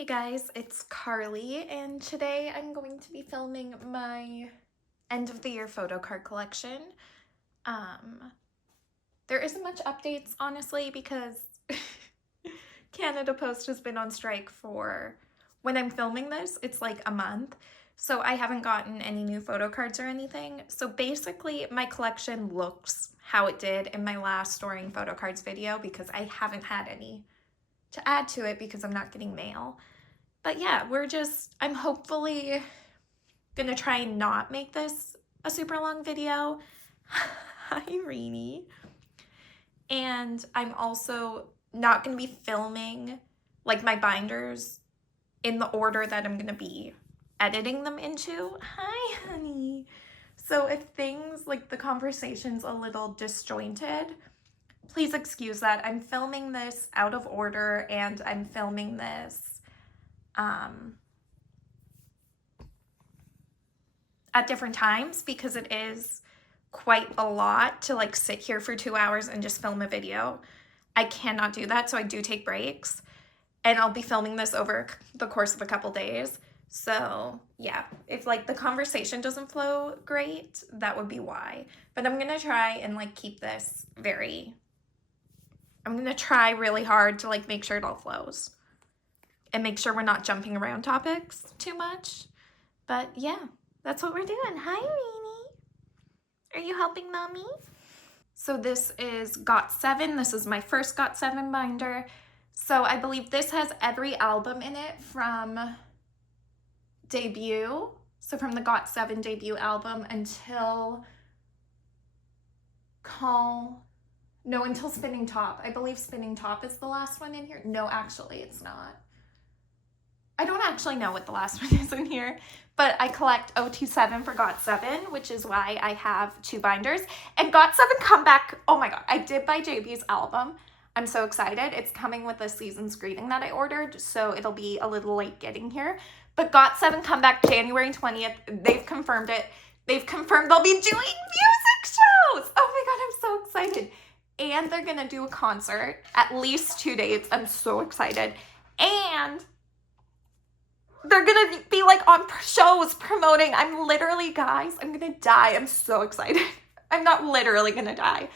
Hey guys, it's Carly, and today I'm going to be filming my end of the year photo card collection. There isn't much updates, honestly, because Canada Post has been on strike for, when I'm filming this, it's like a month. So I haven't gotten any new photo cards or anything. So basically my collection looks how it did in my last storing photo cards video because I haven't had any to add to it because I'm not getting mail. But yeah, I'm hopefully gonna try and not make this a super long video. Hi, Reenie. And I'm also not gonna be filming like my binders in the order that I'm gonna be editing them into. Hi, honey. So if things like the conversation's a little disjointed, please excuse that. I'm filming this out of order and I'm filming this at different times because it is quite a lot to like sit here for 2 hours and just film a video. I cannot do that, so I do take breaks, and I'll be filming this over the course of a couple days. So yeah, if like the conversation doesn't flow great, that would be why. But I'm gonna try and like keep this I'm gonna try really hard to like make sure it all flows and make sure we're not jumping around topics too much. But yeah, that's what we're doing. Hi, Rainy. Are you helping mommy? So this is GOT7. This is my first GOT7 binder. So I believe this has every album in it from debut. So from the GOT7 debut album until until Spinning Top. I believe Spinning Top is the last one in here. No, actually it's not. I don't actually know what the last one is in here, but I collect 027 for GOT7, which is why I have 2 binders. And GOT7 Comeback, oh my god, I did buy JB's album. I'm so excited. It's coming with a season's greeting that I ordered, so it'll be a little late getting here. But GOT7 Comeback January 20th, they've confirmed it. They've confirmed they'll be doing music shows. Oh my god, I'm so excited. And they're gonna do a concert, at least 2 dates. I'm so excited. And they're gonna be like on shows promoting. I'm literally, guys, I'm gonna die. I'm so excited. I'm not literally gonna die,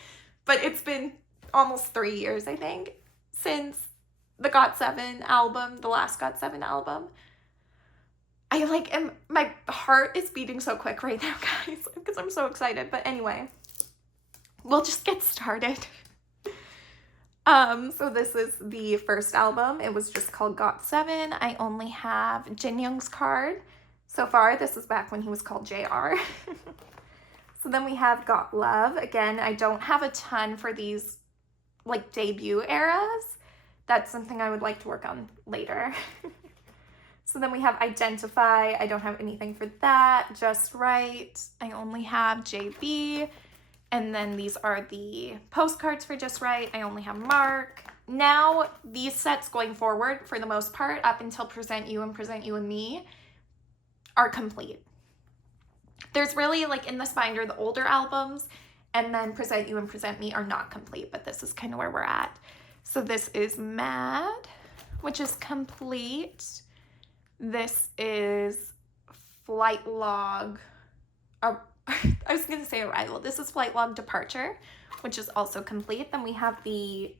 but it's been almost 3 years, I think, since the GOT7 album, the last GOT7 album. My heart is beating so quick right now, guys, because I'm so excited. But anyway, we'll just get started. So this is the first album. It was just called GOT7. I only have Jin Young's card so far. This is back when he was called JR. So then we have Got Love. Again, I don't have a ton for these like debut eras. That's something I would like to work on later. So then we have Identify. I don't have anything for that. Just Right. I only have JB. And then these are the postcards for Just Right. I only have Mark. Now, these sets going forward, for the most part, up until Present You and Present You and Me, are complete. There's really, like in this binder, the older albums, and then Present You and Present Me are not complete, but this is kind of where we're at. So this is Mad, which is complete. This is Flight Log. I was going to say Arrival. This is Flight Log Departure, which is also complete. Then we have the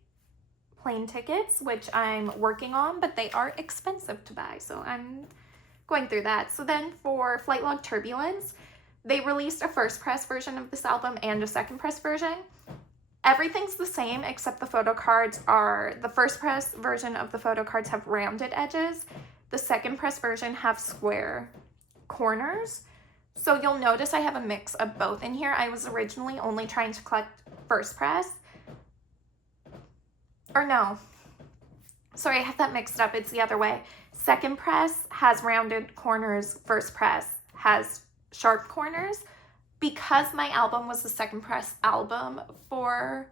plane tickets, which I'm working on, but they are expensive to buy, so I'm going through that. So then for Flight Log Turbulence, they released a first press version of this album and a second press version. Everything's the same except the photo cards are, the first press version of the photo cards have rounded edges. The second press version have square corners. So you'll notice I have a mix of both in here. I was originally only trying to collect first press. Or no. Sorry, I have that mixed up. It's the other way. Second press has rounded corners. First press has sharp corners. Because my album was the second press album for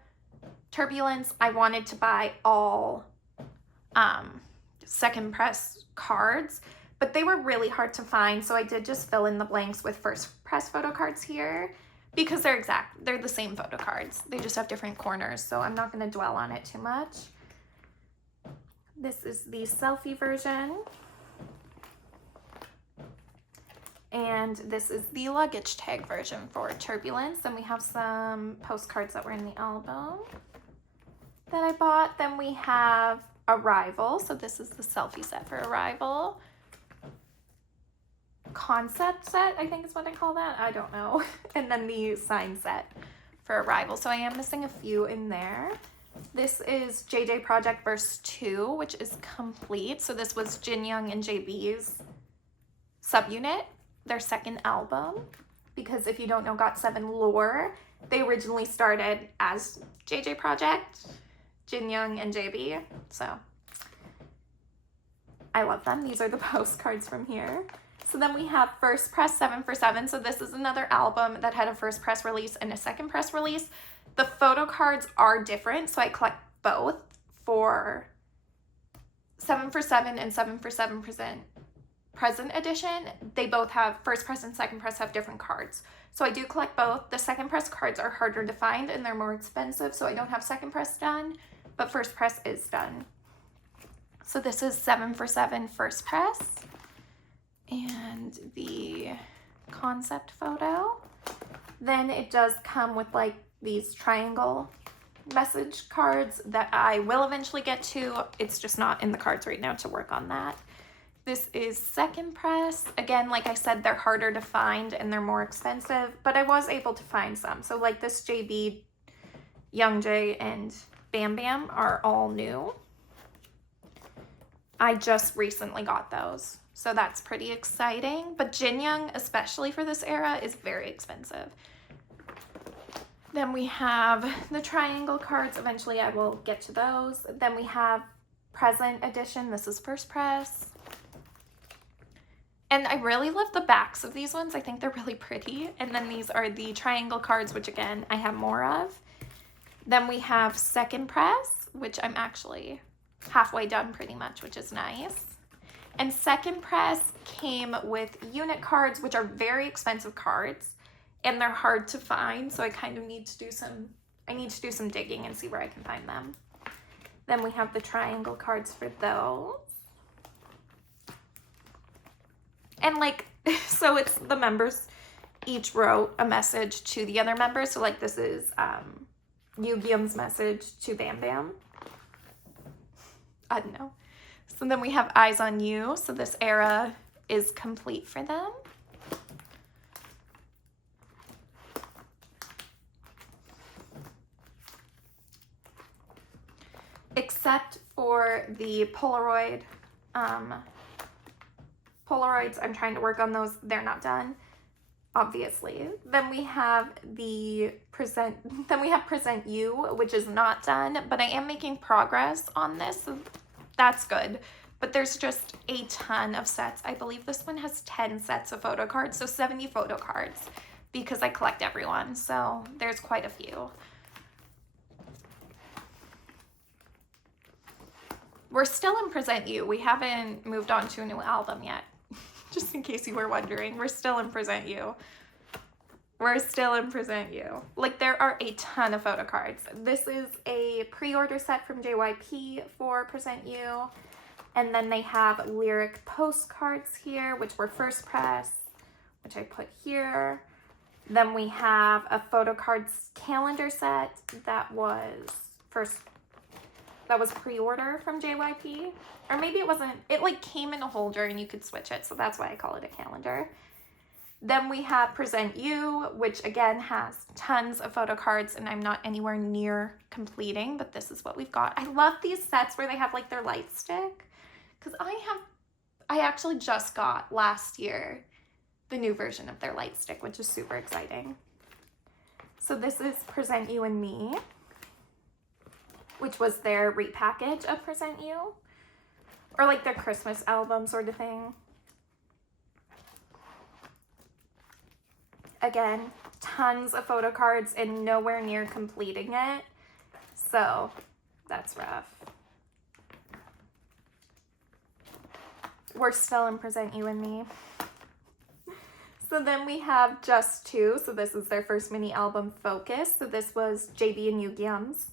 Turbulence, I wanted to buy all second press cards. But they were really hard to find, so I did just fill in the blanks with first press photo cards here because they're the same photo cards. They just have different corners, so I'm not going to dwell on it too much. This is the selfie version. And this is the luggage tag version for Turbulence. Then we have some postcards that were in the album that I bought. Then we have Arrival. So this is the selfie set for Arrival. Concept set, I think is what I call that. I don't know. And then the sign set for Arrival. So I am missing a few in there. This is JJ Project Verse 2, which is complete. So this was Jin Young and JB's subunit, their second album. Because if you don't know GOT7 lore, they originally started as JJ Project, Jin Young and JB. So I love them. These are the postcards from here. So then we have First Press 7 for 7. So this is another album that had a first press release and a second press release. The photo cards are different, so I collect both for 7 for 7 and 7 for 7 present edition. They both have first press and second press have different cards. So I do collect both. The second press cards are harder to find and they're more expensive, so I don't have second press done, but first press is done. So this is 7 for 7 first press. And the concept photo. Then it does come with like these triangle message cards that I will eventually get to. It's just not in the cards right now to work on that. This is second press. Again, like I said, they're harder to find and they're more expensive, but I was able to find some. So like this JB, Young J, and Bam Bam are all new. I just recently got those. So that's pretty exciting. But Jin Young, especially for this era, is very expensive. Then we have the triangle cards. Eventually I will get to those. Then we have present edition. This is first press. And I really love the backs of these ones. I think they're really pretty. And then these are the triangle cards, which again, I have more of. Then we have second press, which I'm actually halfway done pretty much, which is nice. And second press came with unit cards, which are very expensive cards, and they're hard to find. So I kind of need to do some digging and see where I can find them. Then we have the triangle cards for those. And like, so it's the members each wrote a message to the other members. So like this is Yu-Gi-Oh's message to Bam Bam. I don't know. So then we have Eyes on You. So this era is complete for them. Except for the Polaroids, I'm trying to work on those. They're not done, obviously. Then we have Present You, which is not done, but I am making progress on this. So that's good. But there's just a ton of sets. I believe this one has 10 sets of photo cards, so 70 photo cards, because I collect everyone. So there's quite a few. We're still in Present You. We haven't moved on to a new album yet. Just in case you were wondering, we're still in Present You. We're still in Present You. Like, there are a ton of photo cards. This is a pre-order set from JYP for Present You. And then they have lyric postcards here, which were first press, which I put here. Then we have a photo cards calendar set that was pre-order from JYP. Or maybe it wasn't, it like came in a holder and you could switch it, so that's why I call it a calendar. Then we have Present You, which again has tons of photo cards and I'm not anywhere near completing, but this is what we've got. I love these sets where they have like their light stick, because I actually just got last year the new version of their light stick, which is super exciting. So this is Present You and Me, which was their repackage of Present You, or like their Christmas album sort of thing. Again, tons of photo cards and nowhere near completing it, so that's rough. We're still in Present You and Me. So then we have Just Two. So this is their first mini album, Focus. So this was JB and Yu-Gi-Oh's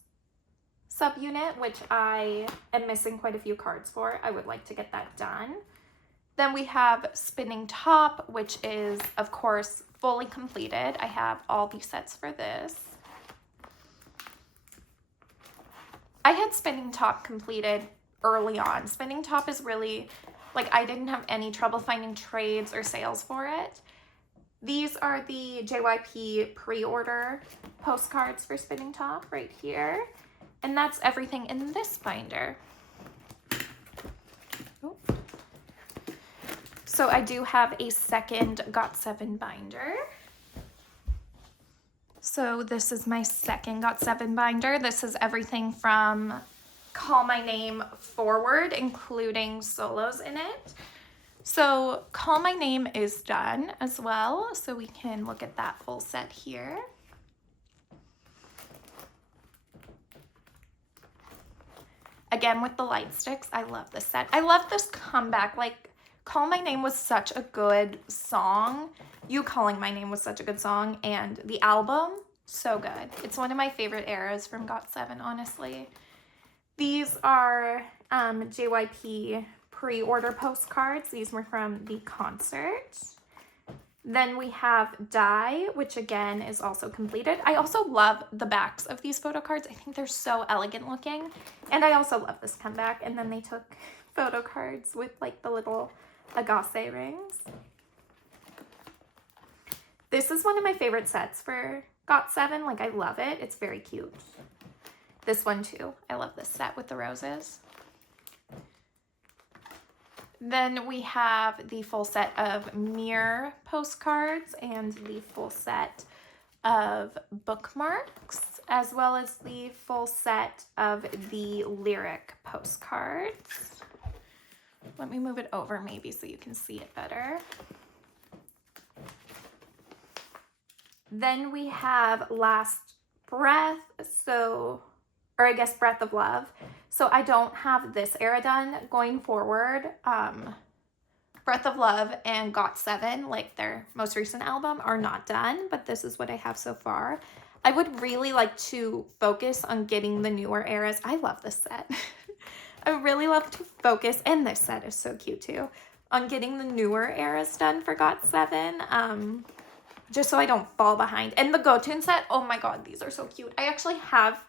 subunit, which I am missing quite a few cards for. I would like to get that done. Then we have Spinning Top, which is, of course, fully completed. I have all the sets for this. I had Spinning Top completed early on. Spinning Top is really, like, I didn't have any trouble finding trades or sales for it. These are the JYP pre-order postcards for Spinning Top right here. And that's everything in this binder. Oh. So I do have a second GOT7 binder. So this is my second GOT7 binder. This is everything from Call My Name forward, including solos in it. So Call My Name is done as well, so we can look at that full set here. Again, with the light sticks, I love this set. I love this comeback. Like, Call My Name was such a good song. You Calling My Name was such a good song, and the album, so good. It's one of my favorite eras from GOT7, honestly. These are JYP pre-order postcards. These were from the concert. Then we have Die, which again is also completed. I also love the backs of these photo cards. I think they're so elegant looking. And I also love this comeback. And then they took photo cards with like the little agave rings. This is one of my favorite sets for GOT7. Like, I love it. It's very cute. This one too. I love this set with the roses. Then we have the full set of mirror postcards and the full set of bookmarks, as well as the full set of the lyric postcards. Let me move it over maybe so you can see it better. Then we have Last Breath, or I guess Breath of Love. So I don't have this era done going forward. Breath of Love and GOT7, like their most recent album, are not done, but this is what I have so far. I would really like to focus on getting the newer eras. I love this set. I really love to focus, and this set is so cute too, on getting the newer eras done for GOT7, just so I don't fall behind. And the Go-Tune set, oh my god, these are so cute. I actually have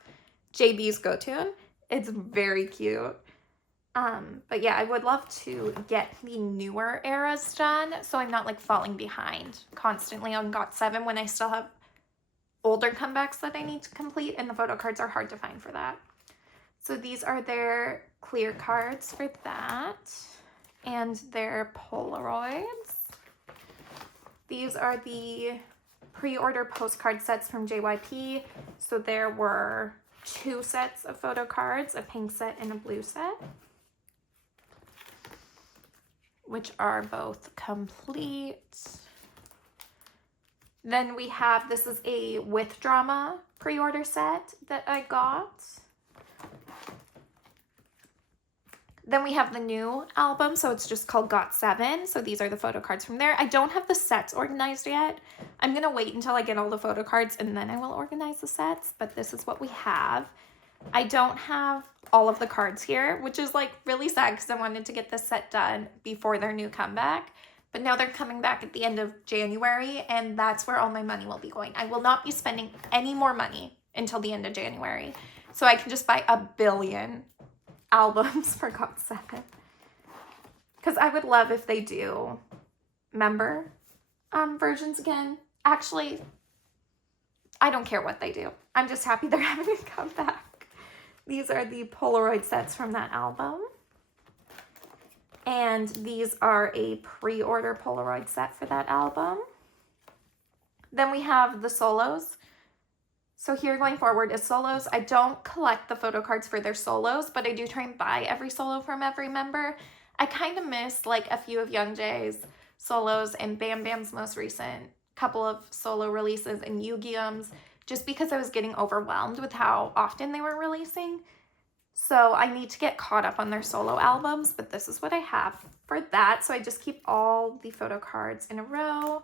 JB's Go-Tune. It's very cute. But yeah, I would love to get the newer eras done so I'm not like falling behind constantly on GOT7 when I still have older comebacks that I need to complete, and the photo cards are hard to find for that. So these are their clear cards for that, and their Polaroids. These are the pre-order postcard sets from JYP. So there were 2 sets of photo cards, a pink set and a blue set, which are both complete. Then we have, this is a With Drama pre-order set that I got. Then we have the new album, so it's just called GOT7. So these are the photo cards from there. I don't have the sets organized yet. I'm going to wait until I get all the photo cards and then I will organize the sets, but this is what we have. I don't have all of the cards here, which is like really sad because I wanted to get this set done before their new comeback. But now they're coming back at the end of January, and that's where all my money will be going. I will not be spending any more money until the end of January. So I can just buy a billion albums for GOT7. Because I would love if they do member versions again. Actually, I don't care what they do. I'm just happy they're having a comeback. These are the Polaroid sets from that album. And these are a pre-order Polaroid set for that album. Then we have the solos. So here going forward is solos. I don't collect the photo cards for their solos, but I do try and buy every solo from every member. I kind of miss like a few of Young Jae's solos and Bam Bam's most recent couple of solo releases and Yu-Gi-Oh's, just because I was getting overwhelmed with how often they were releasing. So I need to get caught up on their solo albums, but this is what I have for that. So I just keep all the photo cards in a row.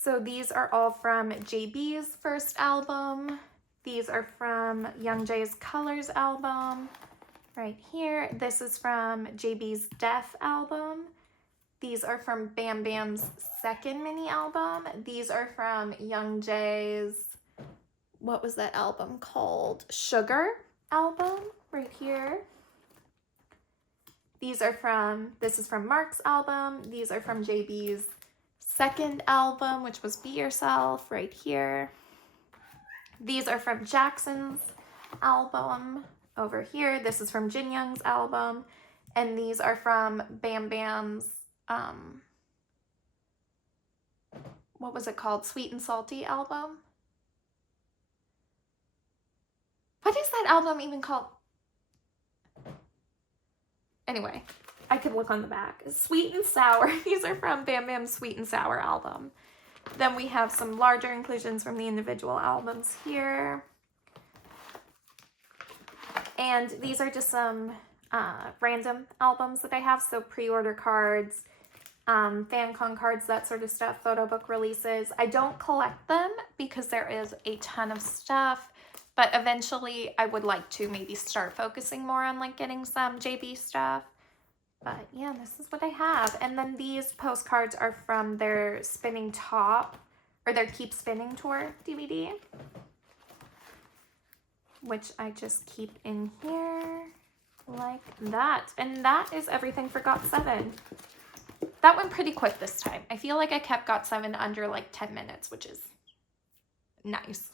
So these are all from JB's first album. These are from Young Jay's Colors album right here. This is from JB's Death album. These are from Bam Bam's second mini album. These are from Young Jay's, what was that album called? Sugar album right here. This is from Mark's album. These are from JB's second album, which was Be Yourself right here. These are from Jackson's album over here. This is from Jin Young's album. And these are from Bam Bam's, what was it called? Sweet and Salty album. What is that album even called? Anyway, I could look on the back. Sweet and Sour. These are from Bam Bam's Sweet and Sour album. Then we have some larger inclusions from the individual albums here. And these are just some random albums that I have. So pre-order cards, FanCon cards, that sort of stuff, photo book releases. I don't collect them because there is a ton of stuff. But eventually I would like to maybe start focusing more on like getting some JB stuff. But yeah, this is what I have. And then these postcards are from their Spinning Top, or their Keep Spinning Tour DVD, which I just keep in here like that. And that is everything for GOT7. That went pretty quick this time. I feel like I kept GOT7 under like 10 minutes, which is nice.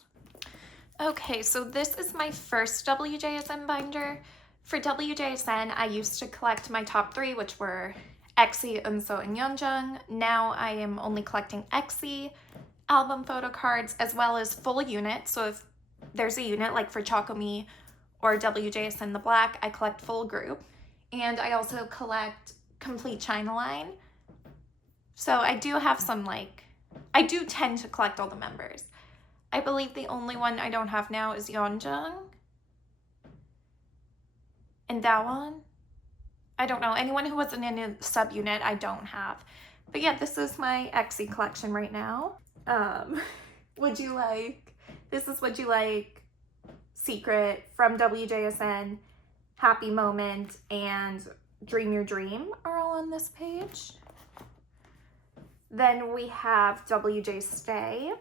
Okay, so this is my first WJSN binder. For WJSN, I used to collect my top 3, which were EXI, Eunso, and Yeonjung. Now I am only collecting EXI album photo cards as well as full units. So if there's a unit like for Chocomi or WJSN The Black, I collect full group. And I also collect complete China line. So I do have some I do tend to collect all the members. I believe the only one I don't have now is Yeonjung. And Daewon. I don't know. Anyone who wasn't in a subunit, I don't have. But yeah, this is my EXI collection right now. Would You Like? This is Would You Like? Secret, From WJSN, Happy Moment, and Dream Your Dream are all on this page. Then we have WJ Stay.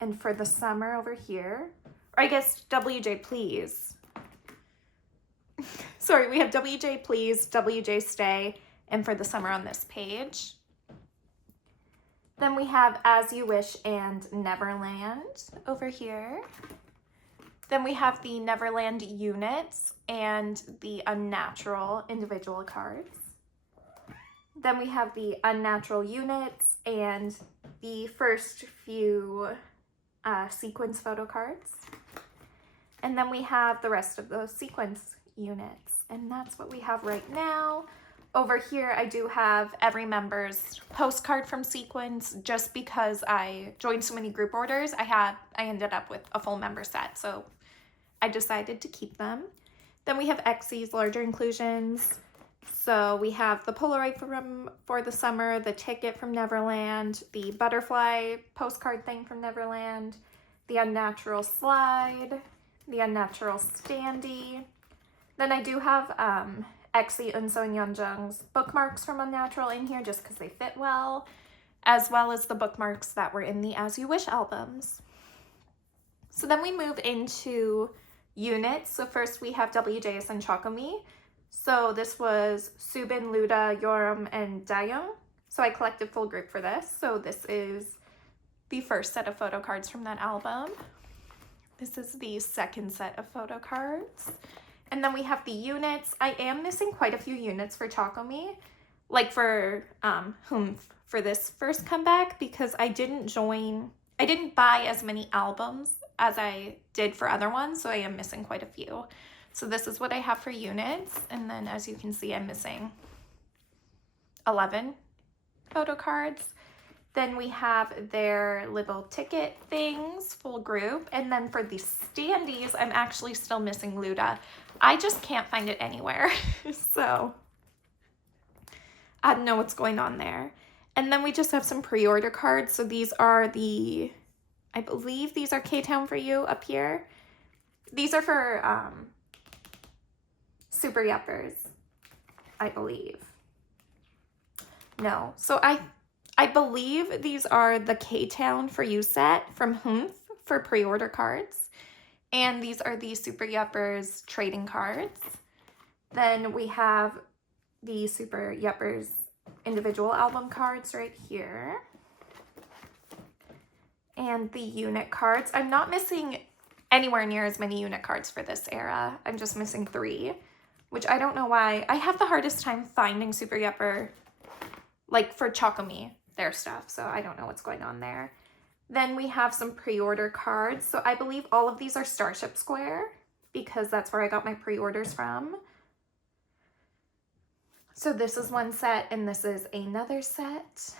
And For the Summer over here, or I guess WJ Please. Sorry, we have WJ Please, WJ Stay, and For the Summer on this page. Then we have As You Wish and Neverland over here. Then we have the Neverland units and the Unnatural individual cards. Then we have the Unnatural units and the first few sequence photo cards. And then we have the rest of those sequence units. And that's what we have right now. Over here, I do have every member's postcard from Sequence. Just because I joined so many group orders, I ended up with a full member set. So I decided to keep them. Then we have EXI's larger inclusions. So we have the Polaroid from For the Summer, the ticket from Neverland, the butterfly postcard thing from Neverland, the Unnatural slide, the Unnatural standee. Then I do have EXI, Eunso, and Yeonjung's bookmarks from Unnatural in here just because they fit well, as well as the bookmarks that were in the As You Wish albums. So then we move into units. So first we have WJSN Chocomi. So this was Subin, Luda, Yoram, and Dayoung. So I collected full group for this. So this is the first set of photo cards from that album. This is the second set of photo cards. And then we have the units. I am missing quite a few units for Chocomi, like for for this first comeback, because I didn't buy as many albums as I did for other ones, so I am missing quite a few. So this is what I have for units, and then as you can see, I'm missing 11 photo cards. Then we have their little ticket things, full group, and then for the standees, I'm actually still missing Luda. I just can't find it anywhere, so I don't know what's going on there. And then we just have some pre-order cards. So these are the, I believe these are K-Town for You up here. These are for Super Yuppers, I believe. No. So I believe these are the K-Town for You set from Humph for pre-order cards. And these are the Super Yuppers trading cards. Then we have the Super Yuppers individual album cards right here. And the unit cards. I'm not missing anywhere near as many unit cards for this era. I'm just missing 3, which I don't know why. I have the hardest time finding Super Yupper, like for Chocomi, their stuff. So I don't know what's going on there. Then we have some pre-order cards. So I believe all of these are Starship Square because that's where I got my pre-orders from. So this is one set and this is another set.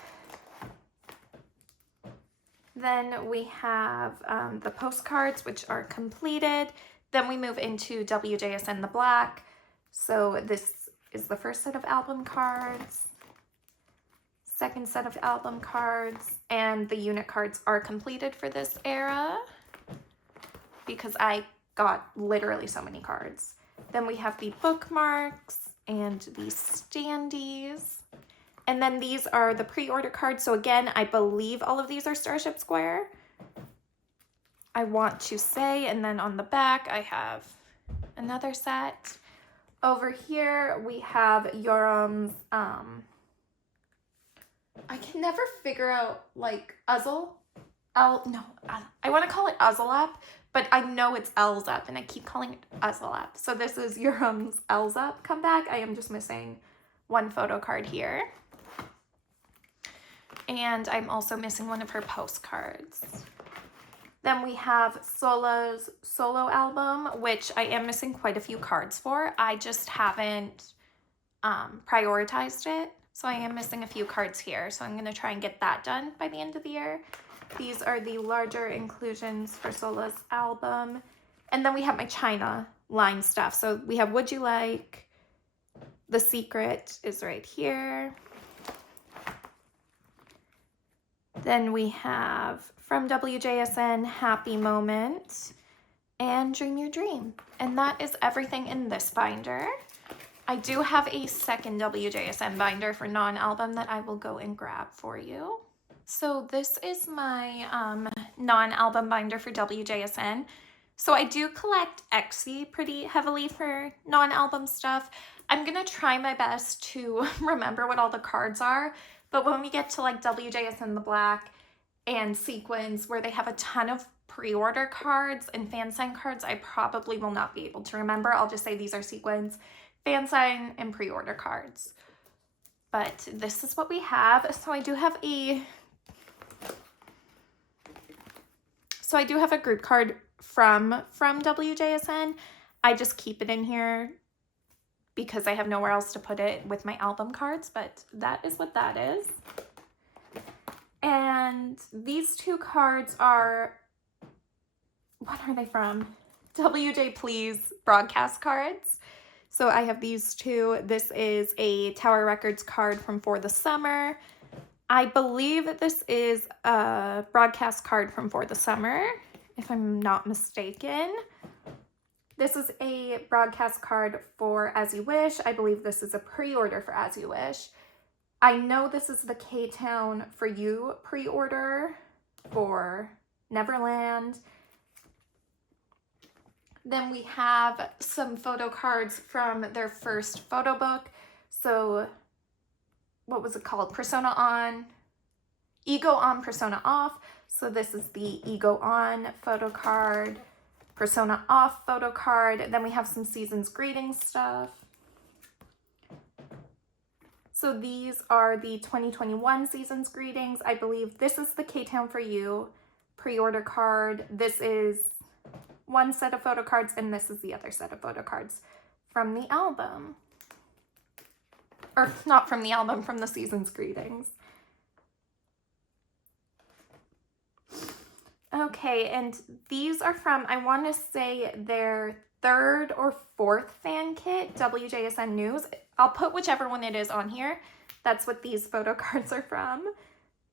Then we have the postcards, which are completed. Then we move into WJSN the Black. So this is the first set of album cards, second set of album cards, and the unit cards are completed for this era because I got literally so many cards. Then we have the bookmarks and the standees. And then these are the pre-order cards. So again, I believe all of these are Starship Square. I want to say, and then on the back, I have another set. Over here, we have Yorum's, I can never figure out, like, I want to call it Uzzle-Up, but I know it's Elz-Up, and I keep calling it Uzzle-Up. So this is Yorum's Elz-Up comeback. I am just missing one photo card here. And I'm also missing one of her postcards. Then we have Sola's solo album, which I am missing quite a few cards for. I just haven't prioritized it. So I am missing a few cards here. So I'm going to try and get that done by the end of the year. These are the larger inclusions for Sola's album. And then we have my China line stuff. So we have Would You Like? The Secret is right here. Then we have from WJSN, Happy Moment, and Dream Your Dream. And that is everything in this binder. I do have a second WJSN binder for non-album that I will go and grab for you. So this is my non-album binder for WJSN. So I do collect Exy pretty heavily for non-album stuff. I'm going to try my best to remember what all the cards are. But when we get to like WJSN the Black and Sequins, where they have a ton of pre-order cards and fan sign cards, I probably will not be able to remember. I'll just say these are Sequins, fan sign, and pre-order cards. But this is what we have. So I do have a group card from WJSN. I just keep it in here because I have nowhere else to put it with my album cards, but that is what that is. And these 2 cards are, what are they from? WJ Please broadcast cards. So I have these 2. This is a Tower Records card from For the Summer. I believe that this is a broadcast card from For the Summer, if I'm not mistaken. This is a broadcast card for As You Wish. I believe this is a pre-order for As You Wish. I know this is the K-Town for You pre-order for Neverland. Then we have some photo cards from their first photo book. So what was it called? Persona On, Ego On, Persona Off. So this is the Ego On photo card. Persona Off photo card. Then we have some Season's Greetings stuff. So these are the 2021 Season's Greetings. I believe this is the K-Town for You pre-order card. This is one set of photo cards and this is the other set of photo cards from the album. Or not from the album, from the Season's Greetings. Okay, and these are from, I want to say they're third or fourth fan kit, WJSN News. I'll put whichever one it is on here. That's what these photo cards are from.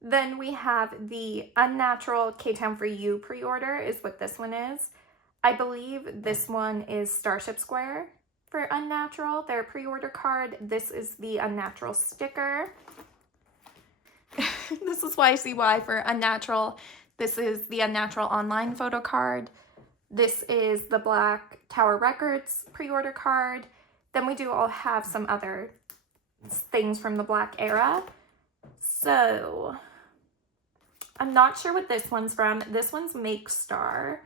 Then we have the Unnatural K-Town for You pre-order is what this one is. I believe this one is Starship Square for Unnatural, their pre-order card. This is the Unnatural sticker. This is YCY for Unnatural. This is the Unnatural online photo card. This is the Black Tower Records pre-order card. Then we do all have some other things from the Black era. So, I'm not sure what this one's from. This one's Make Star.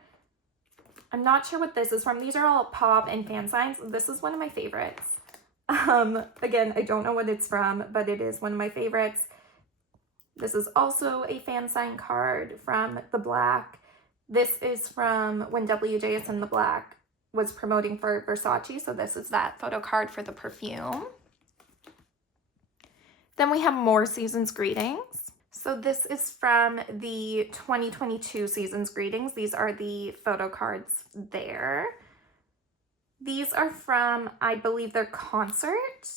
I'm not sure what this is from. These are all pop and fan signs. This is one of my favorites. Again, I don't know what it's from, but it is one of my favorites. This is also a fan sign card from the Black. This is from when WJSN the Black was promoting for Versace. So this is that photo card for the perfume. Then we have more Season's Greetings. So this is from the 2022 Season's Greetings. These are the photo cards there. These are from, I believe, their concert,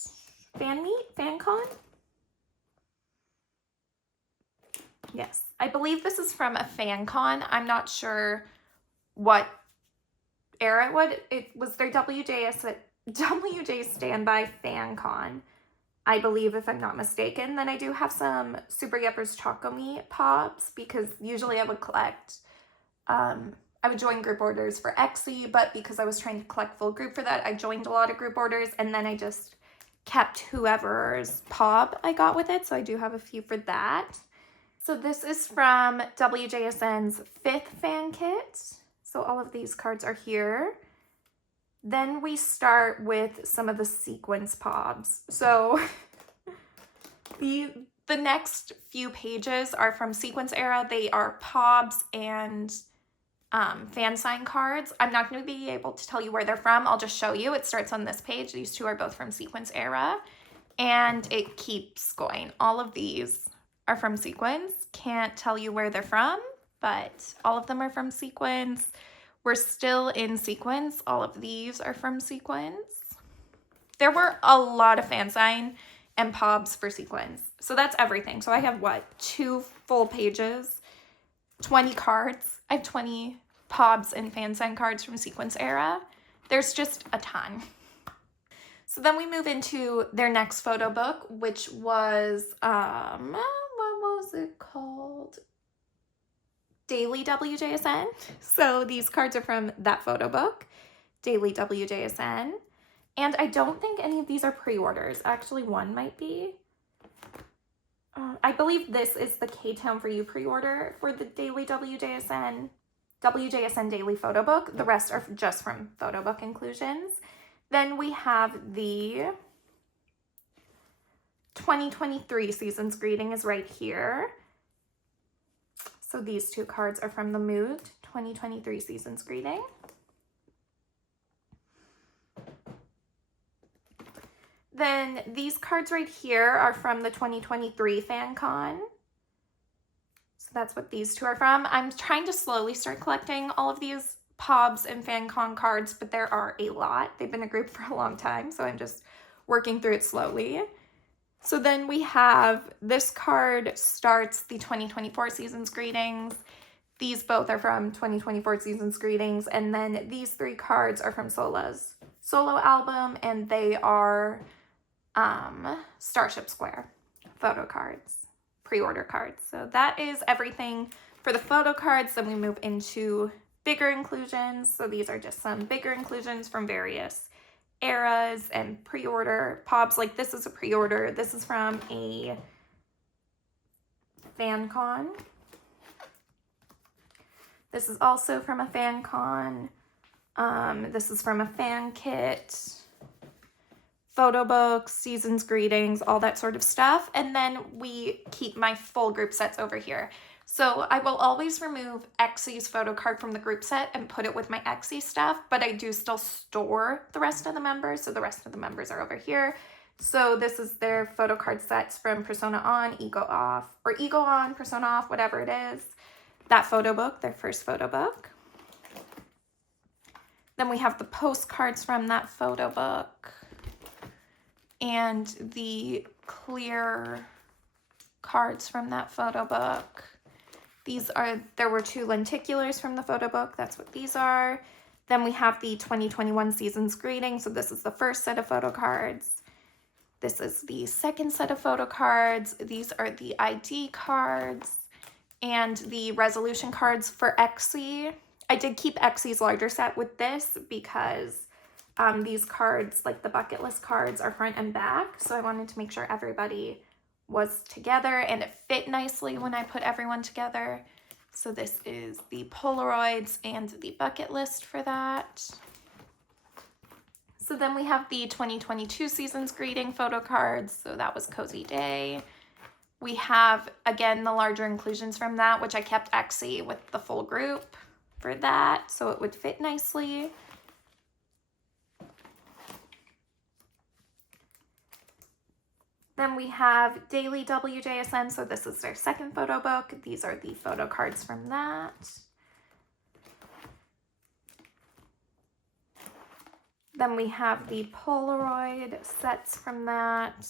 fan con. Yes, I believe this is from a fan con. I'm not sure what era it was their WJ Standby fan con, I believe, if I'm not mistaken. Then I do have some Super Yuppers Choco Me pops because usually I would collect, I would join group orders for Etsy, but because I was trying to collect full group for that, I joined a lot of group orders and then I just kept whoever's pop I got with it. So I do have a few for that. So this is from WJSN's 5th fan kit. So all of these cards are here. Then we start with some of the sequence pobs. So the next few pages are from sequence era. They are pobs and fan sign cards. I'm not going to be able to tell you where they're from. I'll just show you. It starts on this page. These two are both from sequence era. And it keeps going. All of these are from sequence. Can't tell you where they're from, but all of them are from sequence. We're still in sequence. All of these are from sequence. There were a lot of fan sign and pobs for sequence. So that's everything. So I have what? 2 full pages, 20 cards. I have 20 pobs and fan sign cards from sequence era. There's just a ton. So then we move into their next photo book, which was, what was it called? Daily WJSN. So these cards are from that photo book, Daily WJSN. And I don't think any of these are pre-orders. Actually, one might be. I believe this is the K-Town for You pre-order for the Daily WJSN Daily Photo Book. The rest are just from photo book inclusions. Then we have the 2023 Season's Greeting is right here. So these 2 cards are from the Mood 2023 Season's Greeting. Then these cards right here are from the 2023 Fan Con. So that's what these 2 are from. I'm trying to slowly start collecting all of these pobs and Fan Con cards, but there are a lot. They've been a group for a long time, so I'm just working through it slowly. So then we have, this card starts the 2024 Season's Greetings. These both are from 2024 Season's Greetings. And then these 3 cards are from Sola's solo album, and they are Starship Square photo cards, pre-order cards. So that is everything for the photo cards. Then we move into bigger inclusions. So these are just some bigger inclusions from various eras and pre-order pobs. Like this is a pre-order. This is from a fan con. This is also from a fan con. This is from a fan kit, photo books, Season's Greetings, all that sort of stuff. And then we keep my full group sets over here. So I will always remove Xy's photo card from the group set and put it with my Xy stuff, but I do still store the rest of the members. So the rest of the members are over here. So this is their photo card sets from Persona On, Ego Off, or Ego On, Persona Off, whatever it is. That photo book, their first photo book. Then we have the postcards from that photo book and the clear cards from that photo book. There were 2 lenticulars from the photo book. That's what these are. Then we have the 2021 season's greeting. So this is the first set of photo cards. This is the second set of photo cards. These are the ID cards and the resolution cards for XC. I did keep XC's larger set with this because these cards, like the bucket list cards, are front and back. So I wanted to make sure everybody was together and it fit nicely when I put everyone together. So this is the Polaroids and the bucket list for that. So then we have the 2022 season's greeting photo cards. So that was Cozy Day. We have, again, the larger inclusions from that, which I kept XC with the full group for that, so it would fit nicely. Then we have Daily WJSN, so this is their second photo book. These are the photo cards from that. Then we have the Polaroid sets from that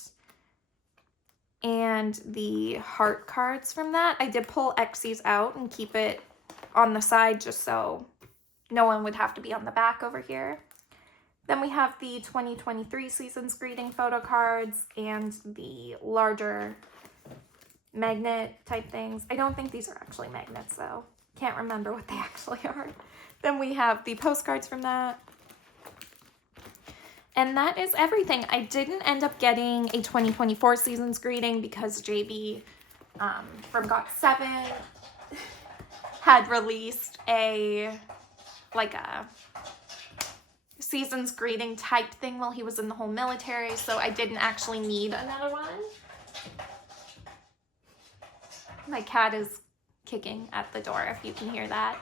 and the heart cards from that. I did pull XC's out and keep it on the side just so no one would have to be on the back over here. Then we have the 2023 season's greeting photo cards and the larger magnet type things. I don't think these are actually magnets though. Can't remember what they actually are. Then we have the postcards from that. And that is everything. I didn't end up getting a 2024 season's greeting because JB from Got7 had released a season's greeting type thing while he was in the whole military, so I didn't actually need another one. My cat is kicking at the door if you can hear that.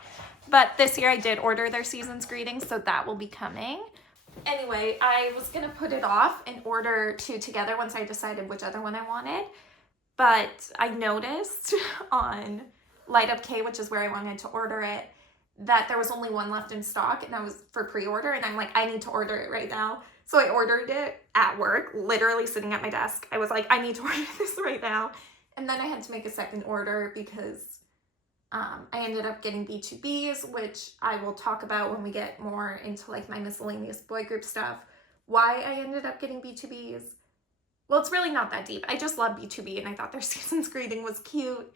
But this year I did order their season's greeting, so that will be coming. Anyway, I was gonna put it off and order 2 together once I decided which other one I wanted, but I noticed on Light Up K, which is where I wanted to order it, that there was only 1 left in stock and I was for pre-order, and I'm like, I need to order it right now. So I ordered it at work, literally sitting at my desk. I was like, I need to order this right now. And then I had to make a second order because I ended up getting B2Bs, which I will talk about when we get more into like my miscellaneous boy group stuff. Why I ended up getting B2Bs. Well, it's really not that deep. I just love B2B and I thought their season's greeting was cute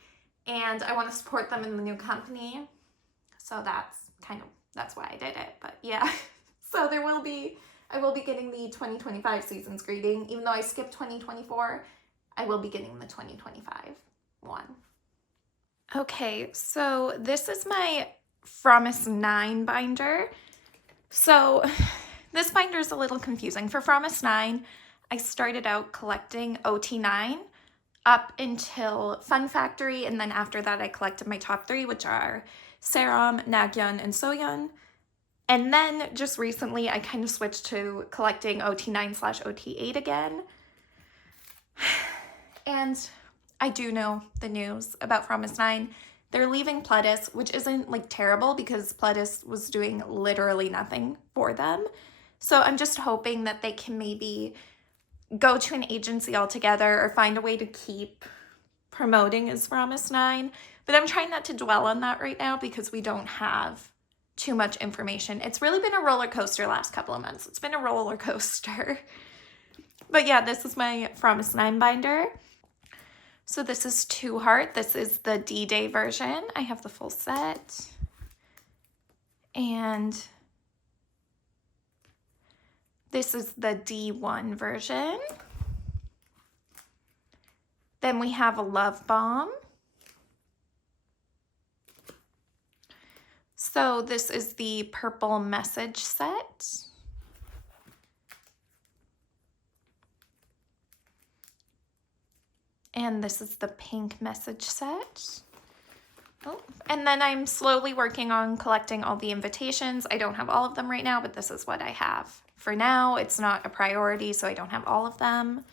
and I want to support them in the new company. So that's why I did it. But yeah, so I will be getting the 2025 season's greeting. Even though I skipped 2024, I will be getting the 2025 one. Okay, so this is my Promise 9 binder. So this binder is a little confusing. For Promise 9, I started out collecting OT9 up until Fun Factory, and then after that I collected my top 3, which are Serum, Nagyun, and Soyeon. And then just recently I kind of switched to collecting OT9/OT8 again. And I do know the news about Promise 9. They're leaving Pledis, which isn't like terrible because Pledis was doing literally nothing for them. So I'm just hoping that they can maybe go to an agency altogether or find a way to keep promoting as Promise 9. But I'm trying not to dwell on that right now because we don't have too much information. It's really been a roller coaster last couple of months. It's been a roller coaster. But yeah, this is my Promise 9 binder. So this is 2 Heart. This is the D-Day version. I have the full set. And this is the D1 version. Then we have a Love Bomb. So this is the purple message set. And this is the pink message set. Oh, and then I'm slowly working on collecting all the invitations. I don't have all of them right now, but this is what I have. For now, it's not a priority, so I don't have all of them.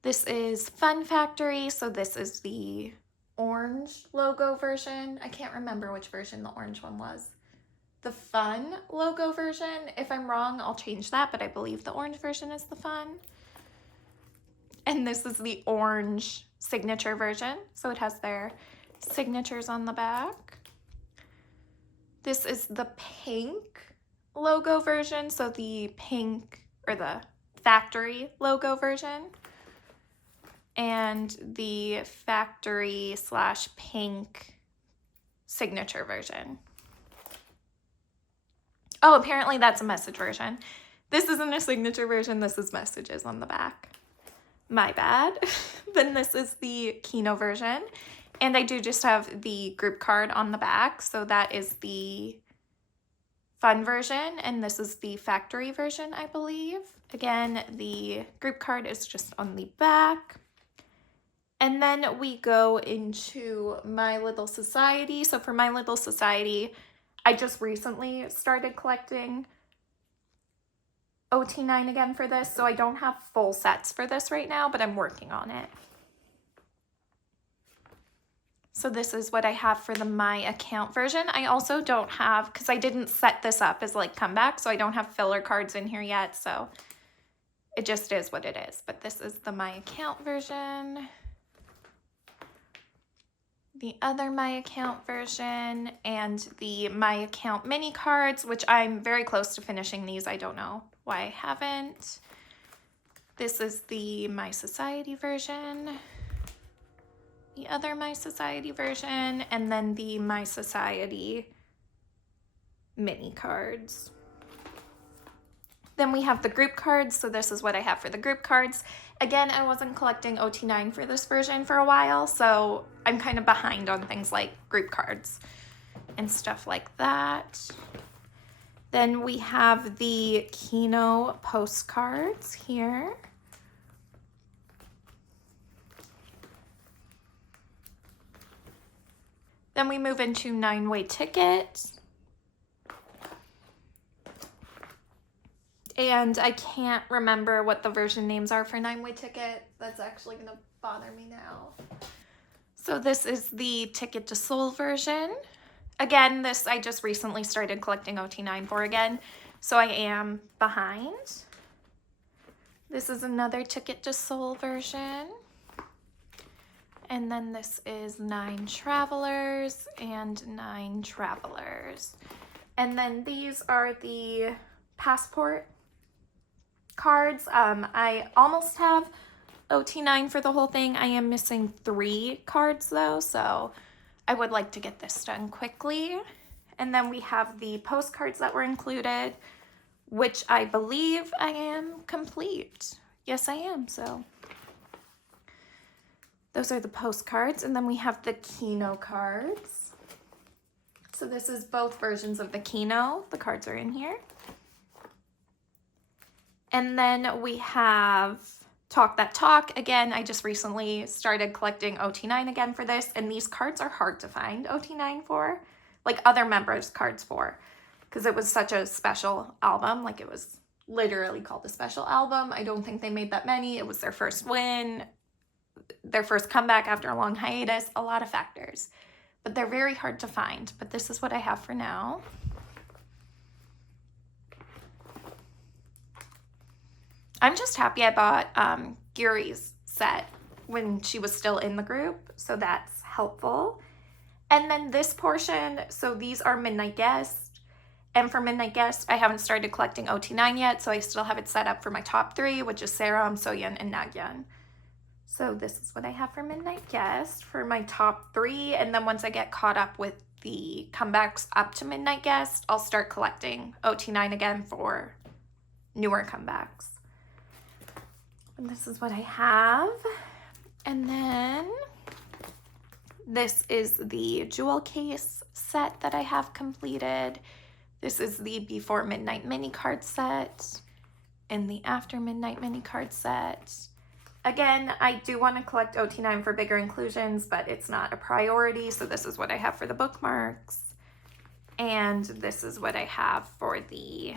This is Fun Factory, so this is the orange logo version. I can't remember which version the orange one was. the fun logo version. If I'm wrong, I'll change that, but I believe the orange version is the fun. And this is the orange signature version. So it has their signatures on the back. This is the pink logo version. So the pink, or the factory logo version. And the factory / pink signature version. Oh, apparently that's a message version. This isn't a signature version, this is messages on the back. My bad. Then this is the Kino version. And I do just have the group card on the back. So that is the fun version. And this is the factory version, I believe. Again, the group card is just on the back. And then we go into My Little Society. So for My Little Society, I just recently started collecting OT9 again for this, so I don't have full sets for this right now, but I'm working on it. So this is what I have for the My Account version. I also don't have, because I didn't set this up as like comeback, so I don't have filler cards in here yet, so it just is what it is. But this is the My Account version. The other My Account version, and the My Account mini cards, which I'm very close to finishing these. I don't know why I haven't. This is the My Society version, the other My Society version, and then the My Society mini cards. Then we have the group cards, so this is what I have for the group cards. Again, I wasn't collecting OT9 for this version for a while, so I'm kind of behind on things like group cards and stuff like that. Then we have the Kino postcards here. Then we move into 9-way ticket. And I can't remember what the version names are for 9-way ticket. That's actually gonna bother me now. So this is the Ticket to Seoul version. Again, this I just recently started collecting OT9 for again, so I am behind. This is another Ticket to Seoul version. And then this is 9 Travelers and 9 Travelers. And then these are the passport cards. I almost have OT9 for the whole thing. I am missing 3 cards though, so I would like to get this done quickly. And then we have the postcards that were included, which I believe I am complete. Yes, I am, so those are the postcards. And then we have the Kino cards. So this is both versions of the Kino. The cards are in here. And then we have Talk That Talk. Again, I just recently started collecting OT9 again for this, and these cards are hard to find OT9 for, like other members' cards for, because it was such a special album. Like it was literally called a special album. I don't think they made that many. It was their first win, their first comeback after a long hiatus, a lot of factors. But they're very hard to find. But this is what I have for now. I'm just happy I bought Gyuri's set when she was still in the group, so that's helpful. And then this portion, so these are Midnight Guest, and for Midnight Guest, I haven't started collecting OT9 yet, so I still have it set up for my top 3, which is Seram, Soyeon, and Nagyan. So this is what I have for Midnight Guest for my top 3, and then once I get caught up with the comebacks up to Midnight Guest, I'll start collecting OT9 again for newer comebacks. And this is what I have. And then this is the jewel case set that I have completed. This is the Before Midnight mini card set and the After Midnight mini card set. Again, I do want to collect OT9 for bigger inclusions, but it's not a priority. So this is what I have for the bookmarks. And this is what I have for the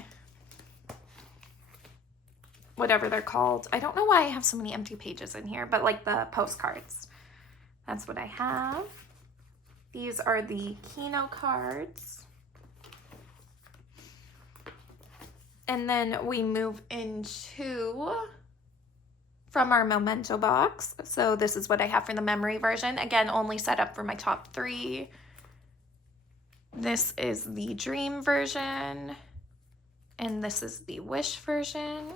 whatever they're called. I don't know why I have so many empty pages in here, but like the postcards. That's what I have. These are the Kino cards. And then we move into from our memento box. So this is what I have for the memory version. Again, only set up for my top 3. This is the dream version. And this is the wish version.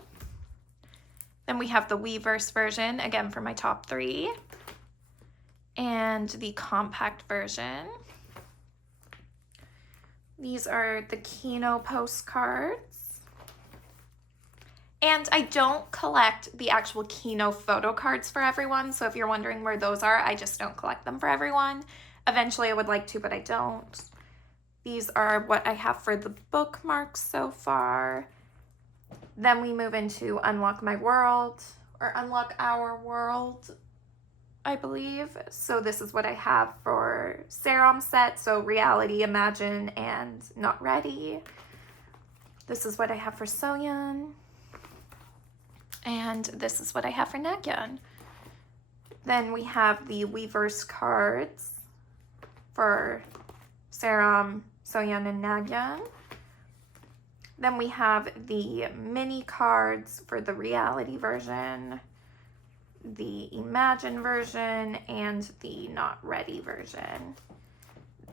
Then we have the Weverse version, again for my top 3. And the compact version. These are the Kino postcards. And I don't collect the actual Kino photo cards for everyone, so if you're wondering where those are, I just don't collect them for everyone. Eventually I would like to, but I don't. These are what I have for the bookmarks so far. Then we move into Unlock My World, or Unlock Our World, I believe. So this is what I have for Serum set, so Reality, Imagine, and Not Ready. This is what I have for Soyeon. And this is what I have for Nagyun. Then we have the Weverse cards for Serum, Soyeon, and Nagyun. Then we have the mini cards for the Reality version, the Imagine version, and the Not Ready version.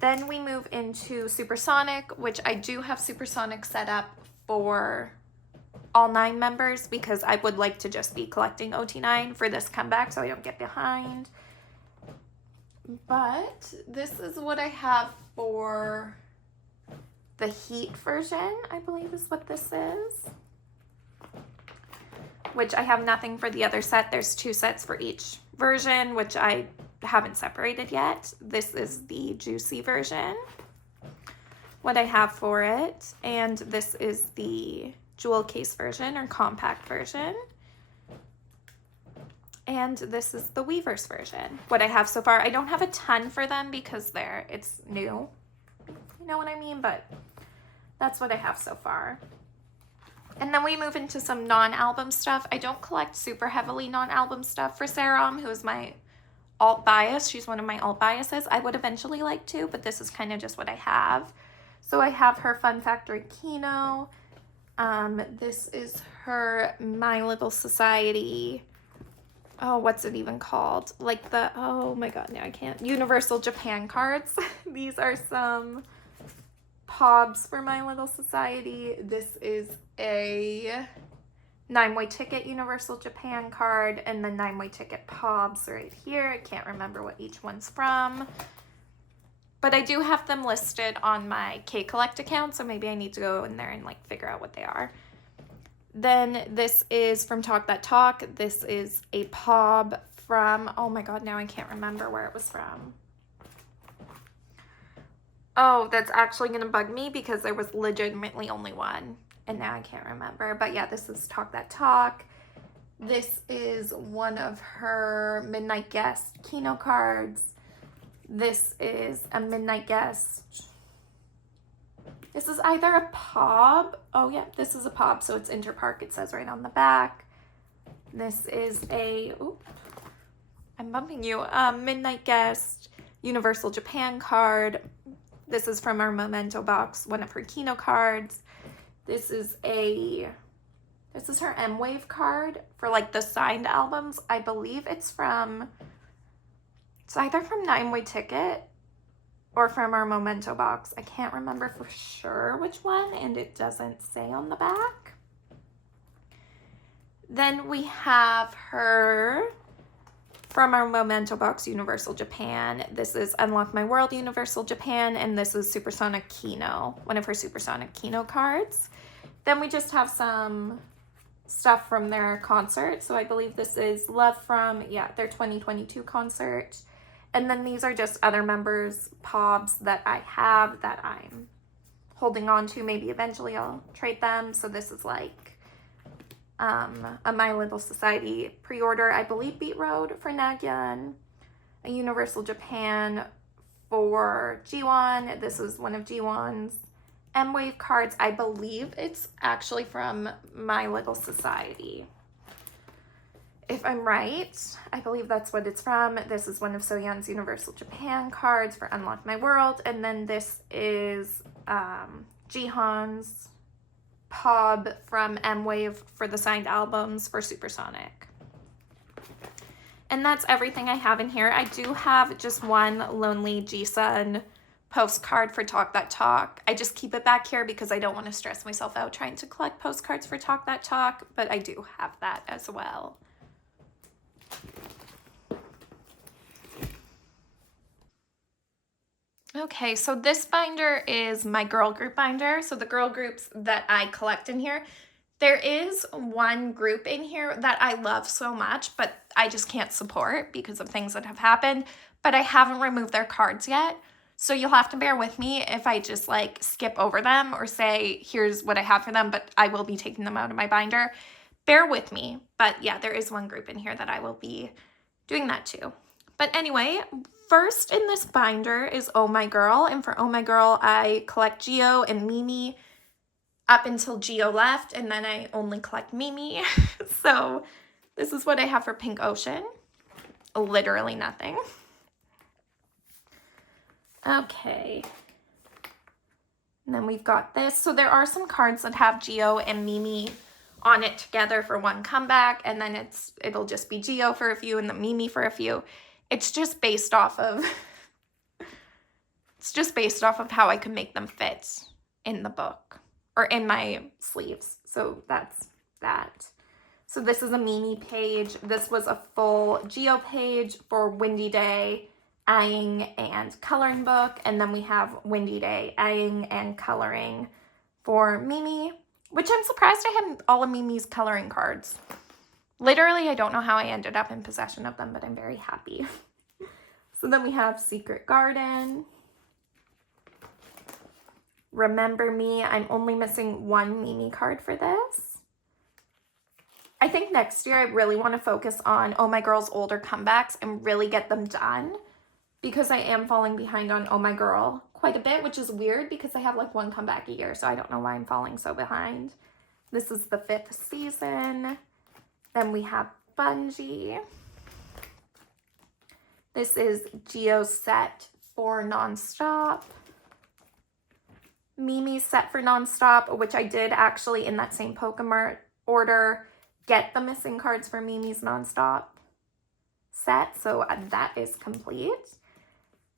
Then we move into Supersonic, which I do have Supersonic set up for all 9 members because I would like to just be collecting OT9 for this comeback so I don't get behind. But this is what I have for the Heat version, I believe is what this is. Which I have nothing for the other set. There's 2 sets for each version, which I haven't separated yet. This is the Juicy version, what I have for it. And this is the jewel case version or compact version. And this is the Weverse version, what I have so far. I don't have a ton for them because it's new. You know what I mean? But that's what I have so far. And then we move into some non-album stuff. I don't collect super heavily non-album stuff for Serum, who is my alt bias. She's one of my alt biases. I would eventually like to, but this is kind of just what I have. So I have her Fun Factory Kino. This is her My Little Society. Oh, what's it even called? Like the, oh my god, now I can't. Universal Japan cards. These are some POBs for My Little Society. This is a 9-way ticket Universal Japan card and the 9-way ticket POBs right here. I can't remember what each one's from. But I do have them listed on my K-Collect account, so maybe I need to go in there and like figure out what they are. Then this is from Talk That Talk. This is a POB from, oh my god, now I can't remember where it was from. Oh, that's actually going to bug me because there was legitimately only one. And now I can't remember. But yeah, this is Talk That Talk. This is one of her Midnight Guest Kino cards. This is a Midnight Guest. This is either a POB. Oh yeah, this is a POB. So it's Interpark. It says right on the back. This is a, oop, I'm bumping you. Midnight Guest Universal Japan card. This is from our Memento box, one of her Kino cards. This is her M-Wave card for like the signed albums. I believe it's either from 9-Way Ticket or from our Memento box. I can't remember for sure which one, and it doesn't say on the back. Then we have her from our Memento box Universal Japan. This is Unlock My World Universal Japan, and this is Supersonic Kino, one of her Supersonic Kino cards. Then we just have some stuff from their concert. So I believe this is Love From, yeah, their 2022 concert. And then these are just other members' POBs that I have that I'm holding on to. Maybe eventually I'll trade them. So this is like a My Little Society pre-order, I believe Beat Road for Nagyun, a Universal Japan for G1. This is one of G1's M-Wave cards. I believe it's actually from My Little Society. If I'm right, I believe that's what it's from. This is one of Soyeon's Universal Japan cards for Unlock My World. And then this is Jihan's Pob from M-Wave for the signed albums for Supersonic. And that's everything I have in here. I do have just one Lonely G-Sun postcard for Talk That Talk. I just keep it back here because I don't want to stress myself out trying to collect postcards for Talk That Talk, but I do have that as well. Okay, so this binder is my girl group binder. So the girl groups that I collect in here, there is one group in here that I love so much, but I just can't support because of things that have happened, but I haven't removed their cards yet. So you'll have to bear with me if I just like skip over them or say, here's what I have for them, but I will be taking them out of my binder. Bear with me. But yeah, there is one group in here that I will be doing that to. But anyway, first in this binder is Oh My Girl. And for Oh My Girl, I collect Gio and Mimi up until Gio left. And then I only collect Mimi. So this is what I have for Pink Ocean. Literally nothing. Okay. And then we've got this. So there are some cards that have Gio and Mimi on it together for one comeback. And then it'll just be Gio for a few and the Mimi for a few. It's just based off of how I can make them fit in the book or in my sleeves. So that's that. So this is a Mimi page. This was a full Gio page for Windy Day, eyeing and coloring book. And then we have Windy Day, eyeing and coloring for Mimi, which I'm surprised I have all of Mimi's coloring cards. Literally, I don't know how I ended up in possession of them, but I'm very happy. So then we have Secret Garden. Remember Me. I'm only missing one Mimi card for this. I think next year I really want to focus on Oh My Girl's older comebacks and really get them done because I am falling behind on Oh My Girl quite a bit, which is weird because I have like one comeback a year, so I don't know why I'm falling so behind. This is the 5th season. Then we have Bungie. This is Gio's set for Nonstop. Mimi's set for Nonstop, which I did actually in that same Pokemart order get the missing cards for Mimi's Nonstop set. So that is complete.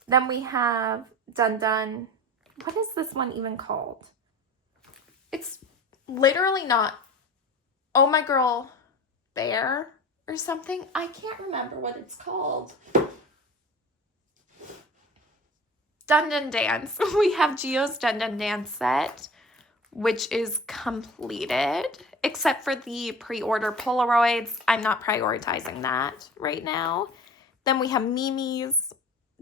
Then we have Dun Dun. What is this one even called? It's literally not Oh My Girl Bear or something. I can't remember what it's called. Dun Dun Dance. We have Gio's Dun Dun Dance set, which is completed, except for the pre-order Polaroids. I'm not prioritizing that right now. Then we have Mimi's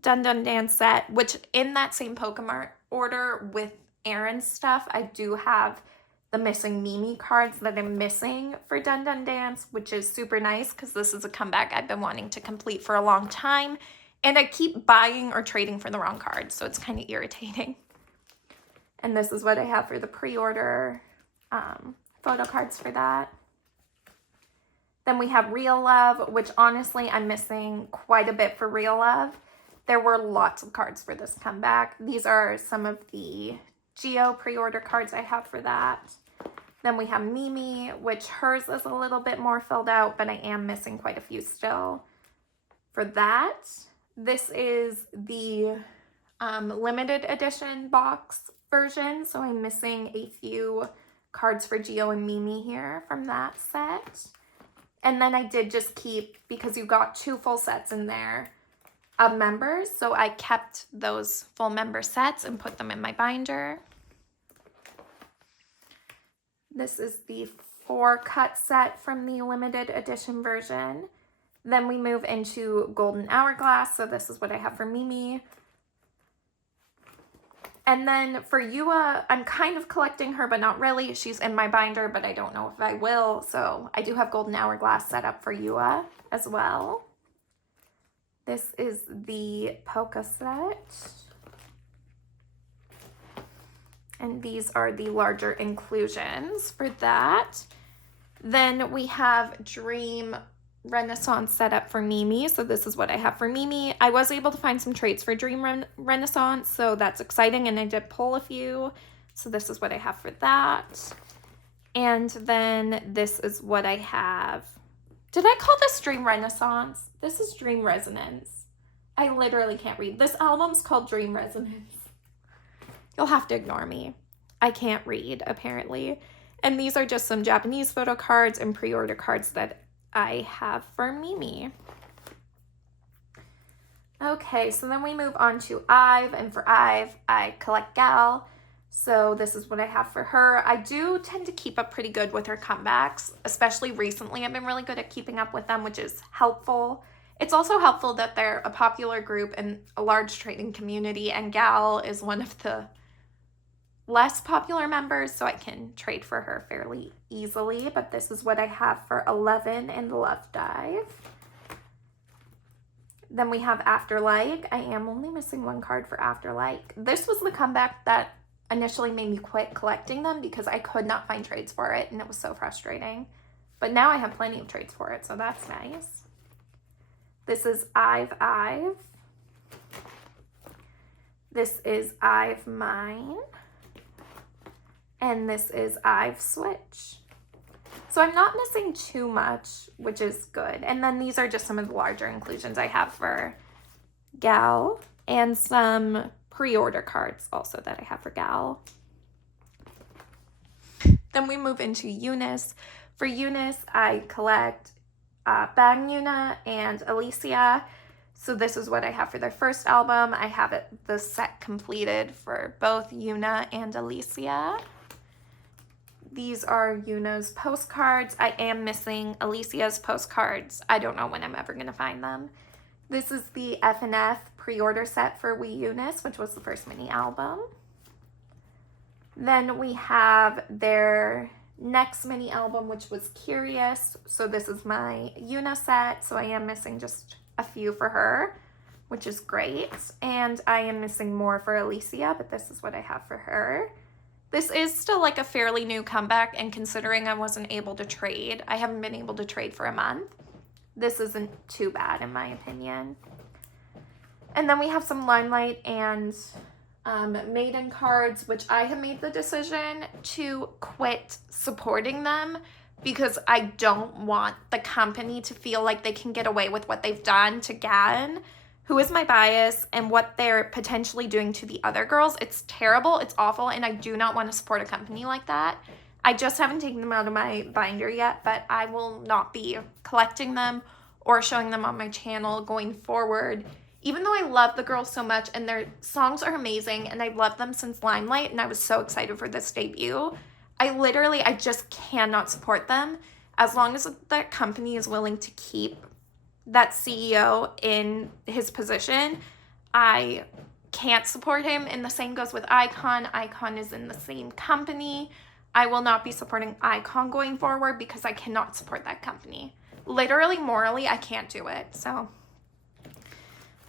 Dun Dun Dance set, which in that same Pokemart order with Aaron's stuff, I do have the missing Mimi cards that I'm missing for Dun Dun Dance, which is super nice because this is a comeback I've been wanting to complete for a long time. And I keep buying or trading for the wrong cards, so it's kind of irritating. And this is what I have for the pre-order photo cards for that. Then we have Real Love, which honestly I'm missing quite a bit for Real Love. There were lots of cards for this comeback. These are some of the Gio pre-order cards I have for that. Then we have Mimi, which hers is a little bit more filled out, but I am missing quite a few still for that. This is the limited edition box version, so I'm missing a few cards for Gio and Mimi here from that set. And then I did just keep, because you got 2 full sets in there of members, so I kept those full member sets and put them in my binder. This is the 4-cut set from the limited edition version. Then we move into Golden Hourglass, so this is what I have for Mimi. And then for Yua, I'm kind of collecting her, but not really. She's in my binder, but I don't know if I will. So I do have Golden Hourglass set up for Yua as well. This is the Polka set. And these are the larger inclusions for that. Then we have Dream Renaissance set up for Mimi. So this is what I have for Mimi. I was able to find some traits for Dream Renaissance, so that's exciting, and I did pull a few. So this is what I have for that. And then this is what I have. Did I call this Dream Renaissance? This is Dream Resonance. I literally can't read. This album's called Dream Resonance. You'll have to ignore me. I can't read, apparently. And these are just some Japanese photo cards and pre-order cards that I have for Mimi. Okay, so then we move on to Ive, and for Ive, I collect Gal. So this is what I have for her. I do tend to keep up pretty good with her comebacks, especially recently. I've been really good at keeping up with them, which is helpful. It's also helpful that they're a popular group and a large trading community, and Gal is one of the less popular members, so I can trade for her fairly easily. But this is what I have for 11 in the Love Dive. Then we have Afterlight. I am only missing one card for Afterlight. This was the comeback that initially made me quit collecting them because I could not find trades for it, and it was so frustrating. But now I have plenty of trades for it, so that's nice. This is Ive. This is Ive Mine. And this is Ive Switch. So I'm not missing too much, which is good. And then these are just some of the larger inclusions I have for Gal, and some pre-order cards also that I have for Gal. Then we move into UNIS. For UNIS, I collect Bang Yuna and Alicia. So this is what I have for their first album. I have the set completed for both Yuna and Alicia. These are Yuna's postcards. I am missing Alicia's postcards. I don't know when I'm ever going to find them. This is the F&F pre-order set for UNIS, which was the first mini album. Then we have their next mini album, which was Curious. So this is my Yuna set. So I am missing just a few for her, which is great. And I am missing more for Alicia, but this is what I have for her. This is still like a fairly new comeback, and considering I wasn't able to trade, I haven't been able to trade for a month. This isn't too bad in my opinion. And then we have some Limelight and Maiden cards, which I have made the decision to quit supporting them because I don't want the company to feel like they can get away with what they've done to Gan, who is my bias, and what they're potentially doing to the other girls. It's terrible, it's awful, and I do not want to support a company like that. I just haven't taken them out of my binder yet, but I will not be collecting them or showing them on my channel going forward. Even though I love the girls so much and their songs are amazing and I've loved them since Limelight and I was so excited for this debut, I just cannot support them. As long as the company is willing to keep that CEO in his position, I can't support him. And the same goes with Icon. Icon is in the same company. I will not be supporting Icon going forward because I cannot support that company. Literally, morally, I can't do it. So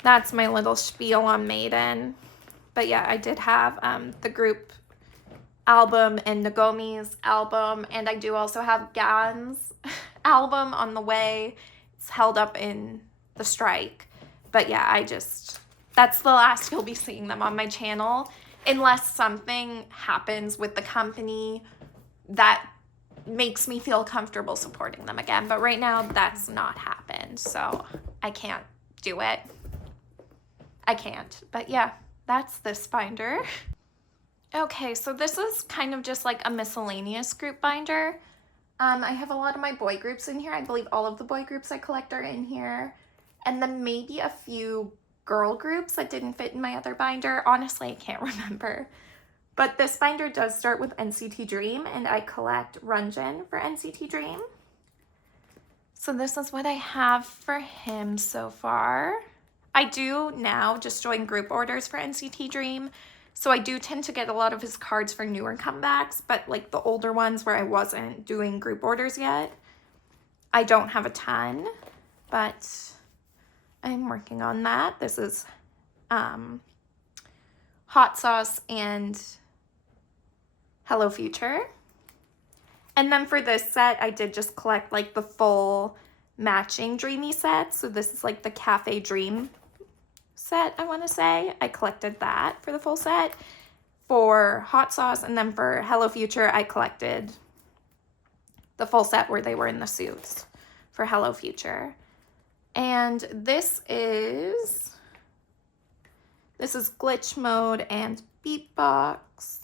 that's my little spiel on Maiden. But yeah, I did have the group album and Nagomi's album, and I do also have Gan's album on the way. It's held up in the strike. But yeah, that's the last you'll be seeing them on my channel, unless something happens with the company that makes me feel comfortable supporting them again. But right now, that's not happened, so I can't do it. I can't. But yeah, that's this binder. Okay, so this is kind of just like a miscellaneous group binder. I have a lot of my boy groups in here. I believe all of the boy groups I collect are in here. And then maybe a few girl groups that didn't fit in my other binder. Honestly, I can't remember. But this binder does start with NCT Dream, and I collect Runjin for NCT Dream. So this is what I have for him so far. I do now just join group orders for NCT Dream. So I do tend to get a lot of his cards for newer comebacks, but like the older ones where I wasn't doing group orders yet, I don't have a ton, but I'm working on that. This is Hot Sauce and Hello Future. And then for this set, I did just collect like the full matching Dreamy set. So this is like the Cafe Dream set, I want to say. I collected that for the full set for Hot Sauce, and then for Hello Future I collected the full set where they were in the suits for Hello Future. And this is Glitch Mode and Beatbox.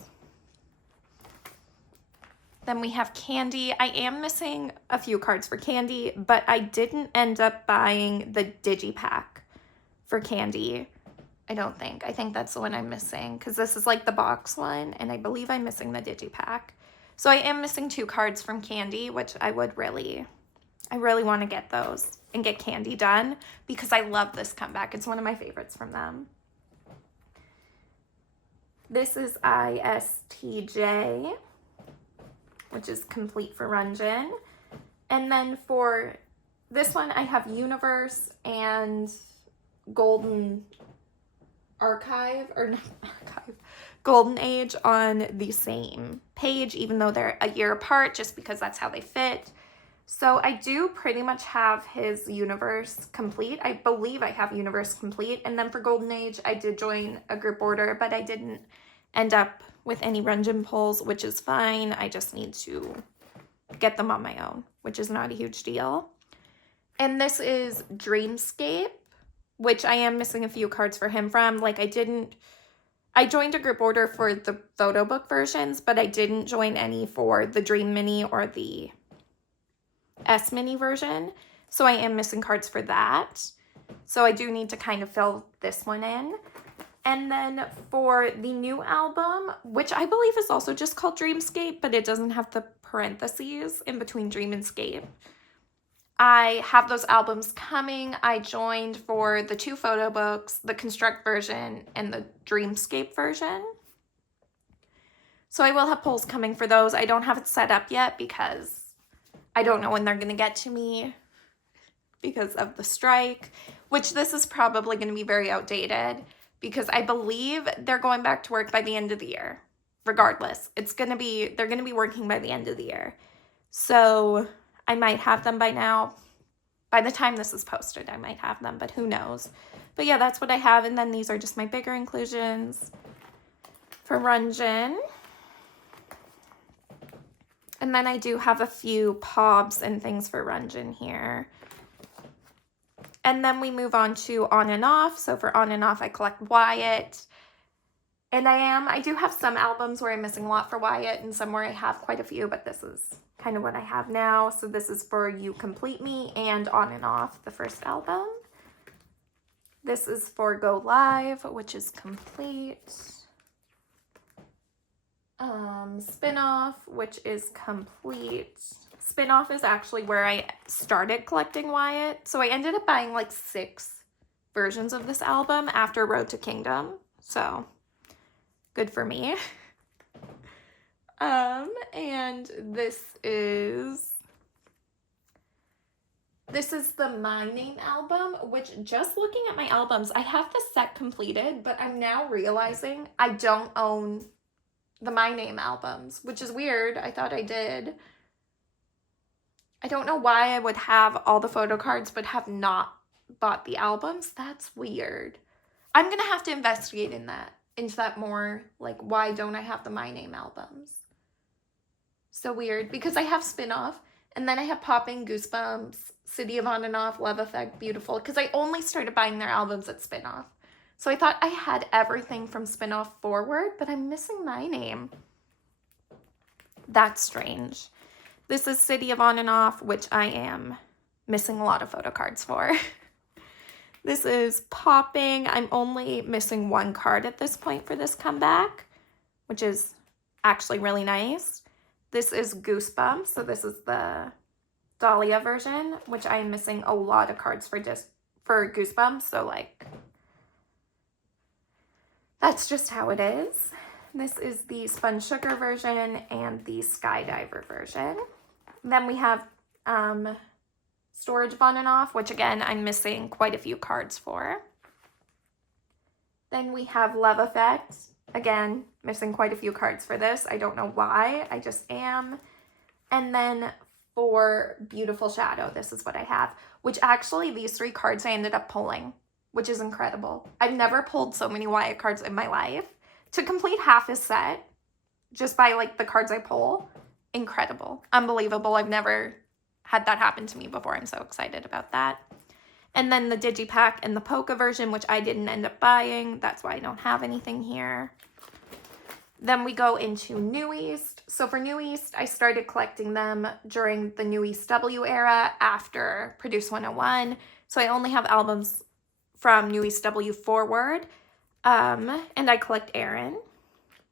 Then we have Candy. I am missing a few cards for Candy, but I didn't end up buying the Digipack for Candy. I don't think. I think that's the one I'm missing because this is like the box one, and I believe I'm missing the Digipack. So I am missing 2 cards from Candy, which I really want to get those and get Candy done because I love this comeback. It's one of my favorites from them. This is ISTJ, which is complete for Runjin. And then for this one, I have Universe and Golden Archive, or not Archive, Golden Age on the same page, even though they're a year apart, just because that's how they fit. So I do pretty much have his Universe complete. I believe I have Universe complete. And then for Golden Age, I did join a group order, but I didn't end up with any Runjin pulls, which is fine. I just need to get them on my own, which is not a huge deal. And this is Dreamscape, which I am missing a few cards for him from. Like I joined a group order for the photo book versions, but I didn't join any for the Dream Mini or the S Mini version. So I am missing cards for that. So I do need to kind of fill this one in. And then for the new album, which I believe is also just called Dreamscape, but it doesn't have the parentheses in between Dream and Scape. I have those albums coming. I joined for the 2 photo books, the Construct version and the Dreamscape version. So I will have polls coming for those. I don't have it set up yet because I don't know when they're going to get to me because of the strike, which this is probably going to be very outdated because I believe they're going back to work by the end of the year. Regardless, they're going to be working by the end of the year. So I might have them by now. By the time this is posted, I might have them, but who knows. But yeah, that's what I have. And then these are just my bigger inclusions for Runjin. And then I do have a few pobs and things for Runjin here. And then we move on to On and Off. So for On and Off, I collect Wyatt. And I do have some albums where I'm missing a lot for Wyatt and some where I have quite a few, but this is kind of what I have now. So this is for You Complete Me and On and Off, the first album. This is for Go Live, which is complete. Spinoff, which is complete. Spinoff is actually where I started collecting Wyatt. So I ended up buying like 6 versions of this album after Road to Kingdom. So good for me. And this is the My Name album, which just looking at my albums, I have the set completed, but I'm now realizing I don't own the My Name albums, which is weird. I thought I did. I don't know why I would have all the photo cards but have not bought the albums. That's weird. I'm going to have to investigate into that more. Like, why don't I have the My Name albums? So weird, because I have Spinoff, and then I have Popping, Goosebumps, City of On and Off, Love Effect, Beautiful, because I only started buying their albums at Spinoff. So I thought I had everything from Spinoff forward, but I'm missing My Name. That's strange. This is City of On and Off, which I am missing a lot of photo cards for. This is Popping. I'm only missing 1 card at this point for this comeback, which is actually really nice. This is Goosebumps. So this is the Dahlia version, which I am missing a lot of cards for Goosebumps. So like, that's just how it is. This is the Spun Sugar version and the Skydiver version. Then we have Storage of On and Off, which again, I'm missing quite a few cards for. Then we have Love Effect. Again, missing quite a few cards for this. I don't know why, I just am. And then for Beautiful Shadow, this is what I have, which actually these 3 cards I ended up pulling, which is incredible. I've never pulled so many Wyatt cards in my life. To complete half his set, just by like the cards I pull, incredible, unbelievable. I've never had that happen to me before. I'm so excited about that. And then the Digipack and the Polka version, which I didn't end up buying. That's why I don't have anything here. Then we go into New East. So for New East, I started collecting them during the New East W era after Produce 101. So I only have albums from New East W forward. And I collect Aaron,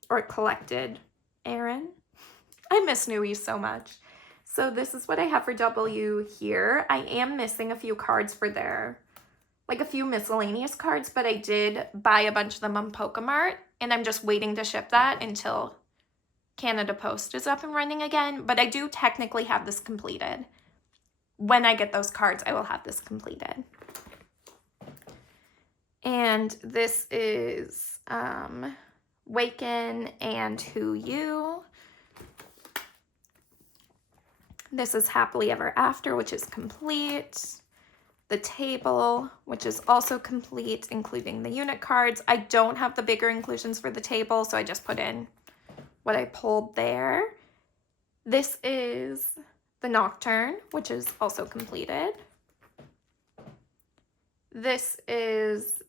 or collected Aaron. I miss New East so much. So this is what I have for W here. I am missing a few cards for there, like a few miscellaneous cards, but I did buy a bunch of them on Pokemart, and I'm just waiting to ship that until Canada Post is up and running again. But I do technically have this completed. When I get those cards, I will have this completed. And this is Waken and Who You. This is Happily Ever After, which is complete. The Table, which is also complete, including the unit cards. I don't have the bigger inclusions for the table, so I just put in what I pulled there. This is the Nocturne, which is also completed. This is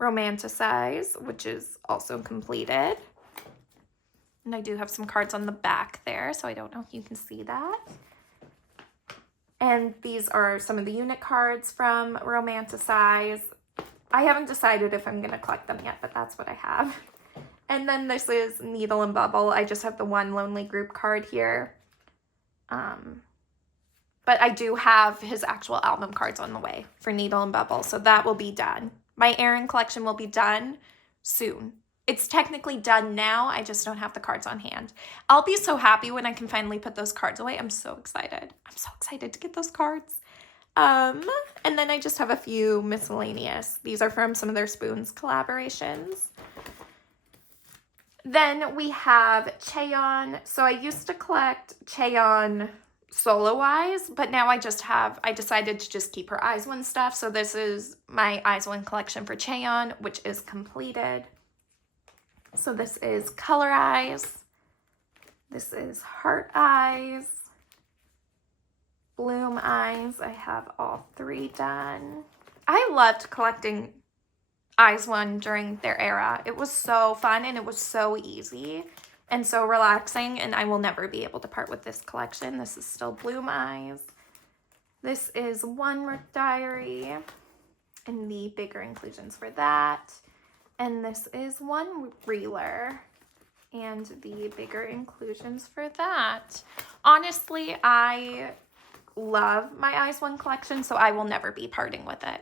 Romanticize, which is also completed. And I do have some cards on the back there, so I don't know if you can see that. And these are some of the unit cards from Romanticize. I haven't decided if I'm going to collect them yet, but that's what I have. And then this is Needle and Bubble. I just have the one Lonely Group card here. But I do have his actual album cards on the way for Needle and Bubble, so that will be done. My Aaron collection will be done soon. It's technically done now. I just don't have the cards on hand. I'll be so happy when I can finally put those cards away. I'm so excited. I'm so excited to get those cards. And then I just have a few miscellaneous. These are from some of their Spoons collaborations. Then we have Cheon. So I used to collect Cheon solo-wise, but now I decided to just keep her Eyes One stuff. So this is my Eyes One collection for Cheon, which is completed. So this is Color Eyes, this is Heart Eyes, Bloom Eyes. I have all three done. I loved collecting Eyes One during their era. It was so fun and it was so easy and so relaxing, and I will never be able to part with this collection. This is still Bloom Eyes. This is One Rook Diary and the bigger inclusions for that. And this is One Reeler and the bigger inclusions for that. Honestly, I love my Eyes One collection, so I will never be parting with it.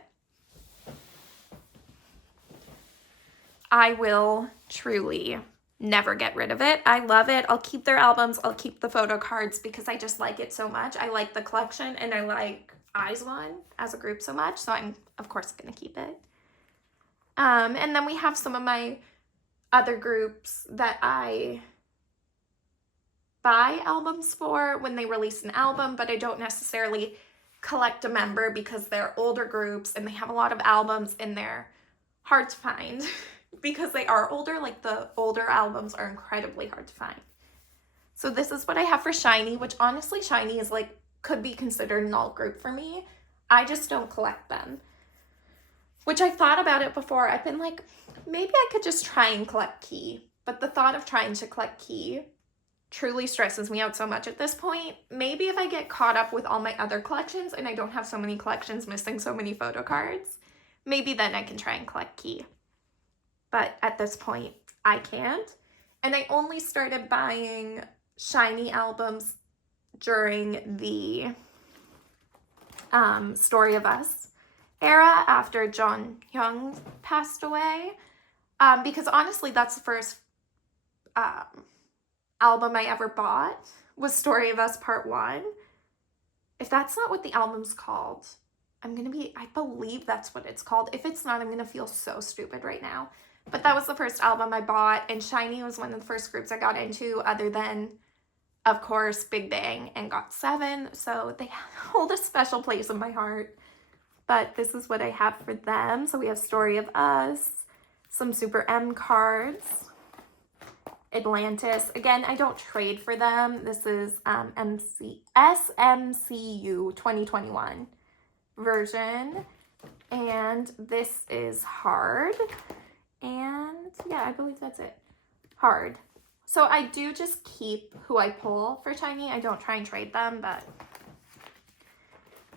I will truly never get rid of it. I love it. I'll keep their albums. I'll keep the photo cards because I just like it so much. I like the collection and I like Eyes One as a group so much, so I'm of course going to keep it. And then we have some of my other groups that I buy albums for when they release an album, but I don't necessarily collect a member because they're older groups and they have a lot of albums and they're hard to find because they are older. Like the older albums are incredibly hard to find. So this is what I have for Shiny, which honestly Shiny is like, could be considered an alt group for me. I just don't collect them. Which I thought about it before. I've been like, maybe I could just try and collect Key. But the thought of trying to collect Key truly stresses me out so much at this point. Maybe if I get caught up with all my other collections and I don't have so many collections missing so many photo cards, maybe then I can try and collect Key. But at this point, I can't. And I only started buying Shiny albums during the Story of Us era after John Hyung passed away, because honestly that's the first album I ever bought was Story of Us Part 1. If that's not what the album's called, I believe that's what it's called. If it's not, I'm gonna feel so stupid right now. But that was the first album I bought, and Shiny was one of the first groups I got into, other than, of course, Big Bang and GOT7, so they hold a special place in my heart. But this is what I have for them. So we have Story of Us, some Super M cards, Atlantis. Again, I don't trade for them. This is SMCU 2021 version. And this is hard. And yeah, I believe that's it. Hard. So I do just keep who I pull for shiny. I don't try and trade them, but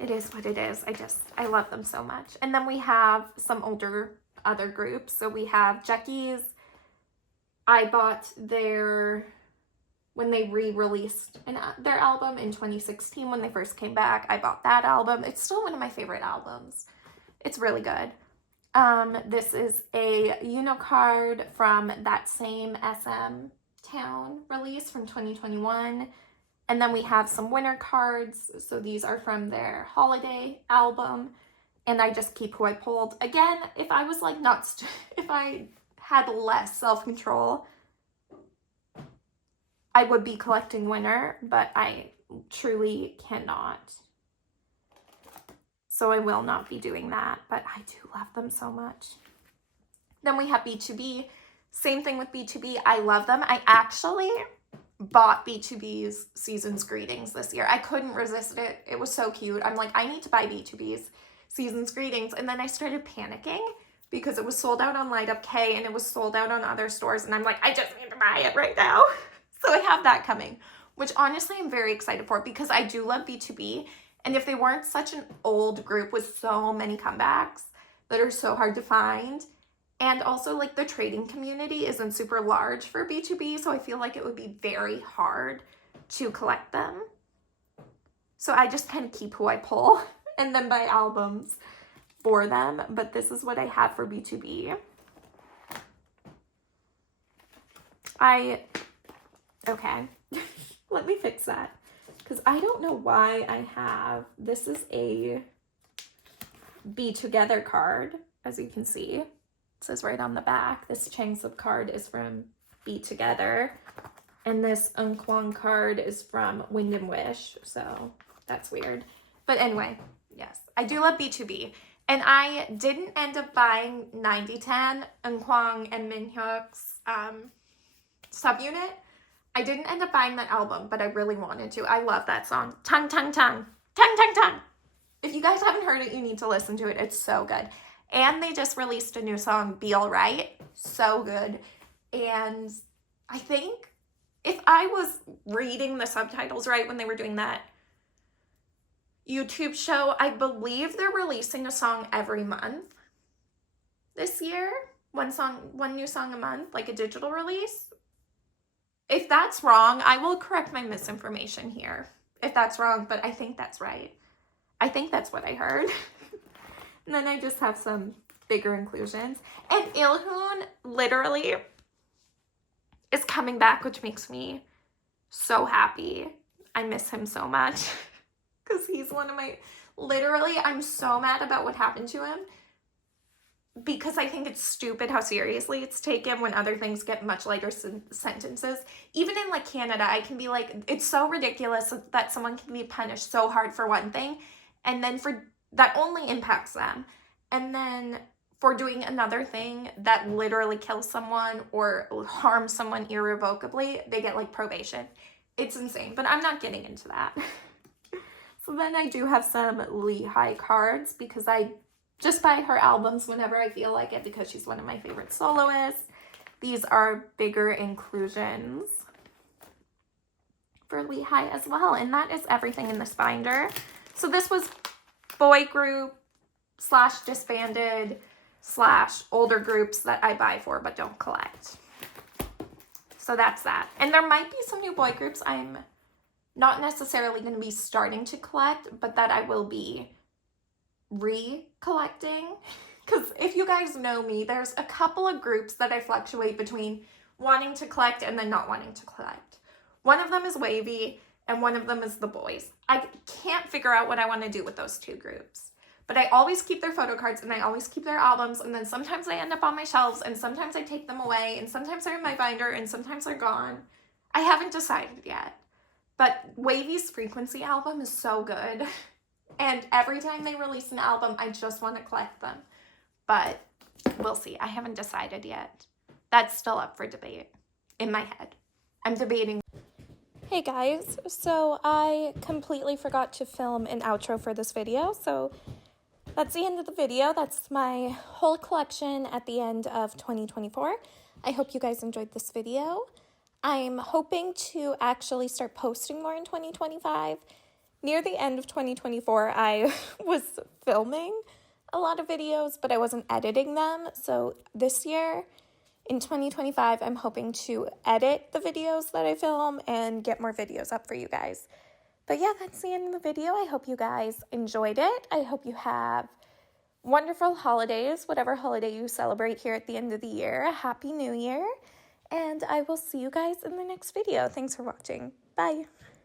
it is what it is. I love them so much. And then we have some other groups. So we have Jeckies. I bought when they re-released their album in 2016 when they first came back. I bought that album. It's still one of my favorite albums. It's really good. This is a Unicard from that same SM Town release from 2021. And then we have some winter cards. So these are from their holiday album. And I just keep who I pulled. Again, if I was like if I had less self-control, I would be collecting winter, but I truly cannot. So I will not be doing that, but I do love them so much. Then we have B2B. Same thing with B2B. I love them. I actually bought B2B's Season's Greetings this year. I couldn't resist it. It was so cute. I'm like, I need to buy B2B's Season's Greetings. And then I started panicking because it was sold out on Light Up K and it was sold out on other stores. And I'm like, I just need to buy it right now. So I have that coming, which honestly I'm very excited for because I do love B2B. And if they weren't such an old group with so many comebacks that are so hard to find, and also like the trading community isn't super large for B2B, so I feel like it would be very hard to collect them. So I just kind of keep who I pull and then buy albums for them. But this is what I have for B2B. Okay, let me fix that. Because I don't know why I have, this is a Be Together card, as you can see. It says right on the back. This Changsub card is from Be Together. And this Unkwang card is from Wind and Wish. So that's weird. But anyway, yes, I do love B2B. And I didn't end up buying 9010, Unkwang and Minhyuk's subunit. I didn't end up buying that album, but I really wanted to. I love that song. Tung, tung, tung. Tung, tung, tung. If you guys haven't heard it, you need to listen to it. It's so good. And they just released a new song, Be Alright. So good. And I think if I was reading the subtitles right when they were doing that YouTube show, I believe they're releasing a song every month this year. One new song a month, like a digital release. If that's wrong, I will correct my misinformation here. If that's wrong, but I think that's right. I think that's what I heard. And then I just have some bigger inclusions. And Ilhoon literally is coming back, which makes me so happy. I miss him so much. Because he's one of my... Literally, I'm so mad about what happened to him. Because I think it's stupid how seriously it's taken when other things get much lighter sentences. Even in like Canada, I can be like, it's so ridiculous that someone can be punished so hard for one thing, and then for that only impacts them. And then for doing another thing that literally kills someone or harms someone irrevocably, they get like probation. It's insane, but I'm not getting into that. So then I do have some Lehigh cards because I just buy her albums whenever I feel like it because she's one of my favorite soloists. These are bigger inclusions for Lehigh as well. And that is everything in this binder. So this was boy group / disbanded / older groups that I buy for but don't collect. So that's that. And there might be some new boy groups I'm not necessarily going to be starting to collect, but that I will be recollecting. Because if you guys know me, there's a couple of groups that I fluctuate between wanting to collect and then not wanting to collect. One of them is Wavy and one of them is the boys. I can't figure out what I want to do with those two groups. But I always keep their photo cards and I always keep their albums, and then sometimes they end up on my shelves and sometimes I take them away and sometimes they're in my binder and sometimes they're gone. I haven't decided yet. But Wavy's Frequency album is so good. And every time they release an album, I just want to collect them. But we'll see. I haven't decided yet. That's still up for debate. in my head. I'm debating. Hey guys, so I completely forgot to film an outro for this video, so that's the end of the video. That's my whole collection at the end of 2024. I hope you guys enjoyed this video. I'm hoping to actually start posting more in 2025. Near the end of 2024, I was filming a lot of videos, but I wasn't editing them. So this year, in 2025, I'm hoping to edit the videos that I film and get more videos up for you guys. But yeah, that's the end of the video. I hope you guys enjoyed it. I hope you have wonderful holidays, whatever holiday you celebrate here at the end of the year. Happy New Year. And I will see you guys in the next video. Thanks for watching. Bye.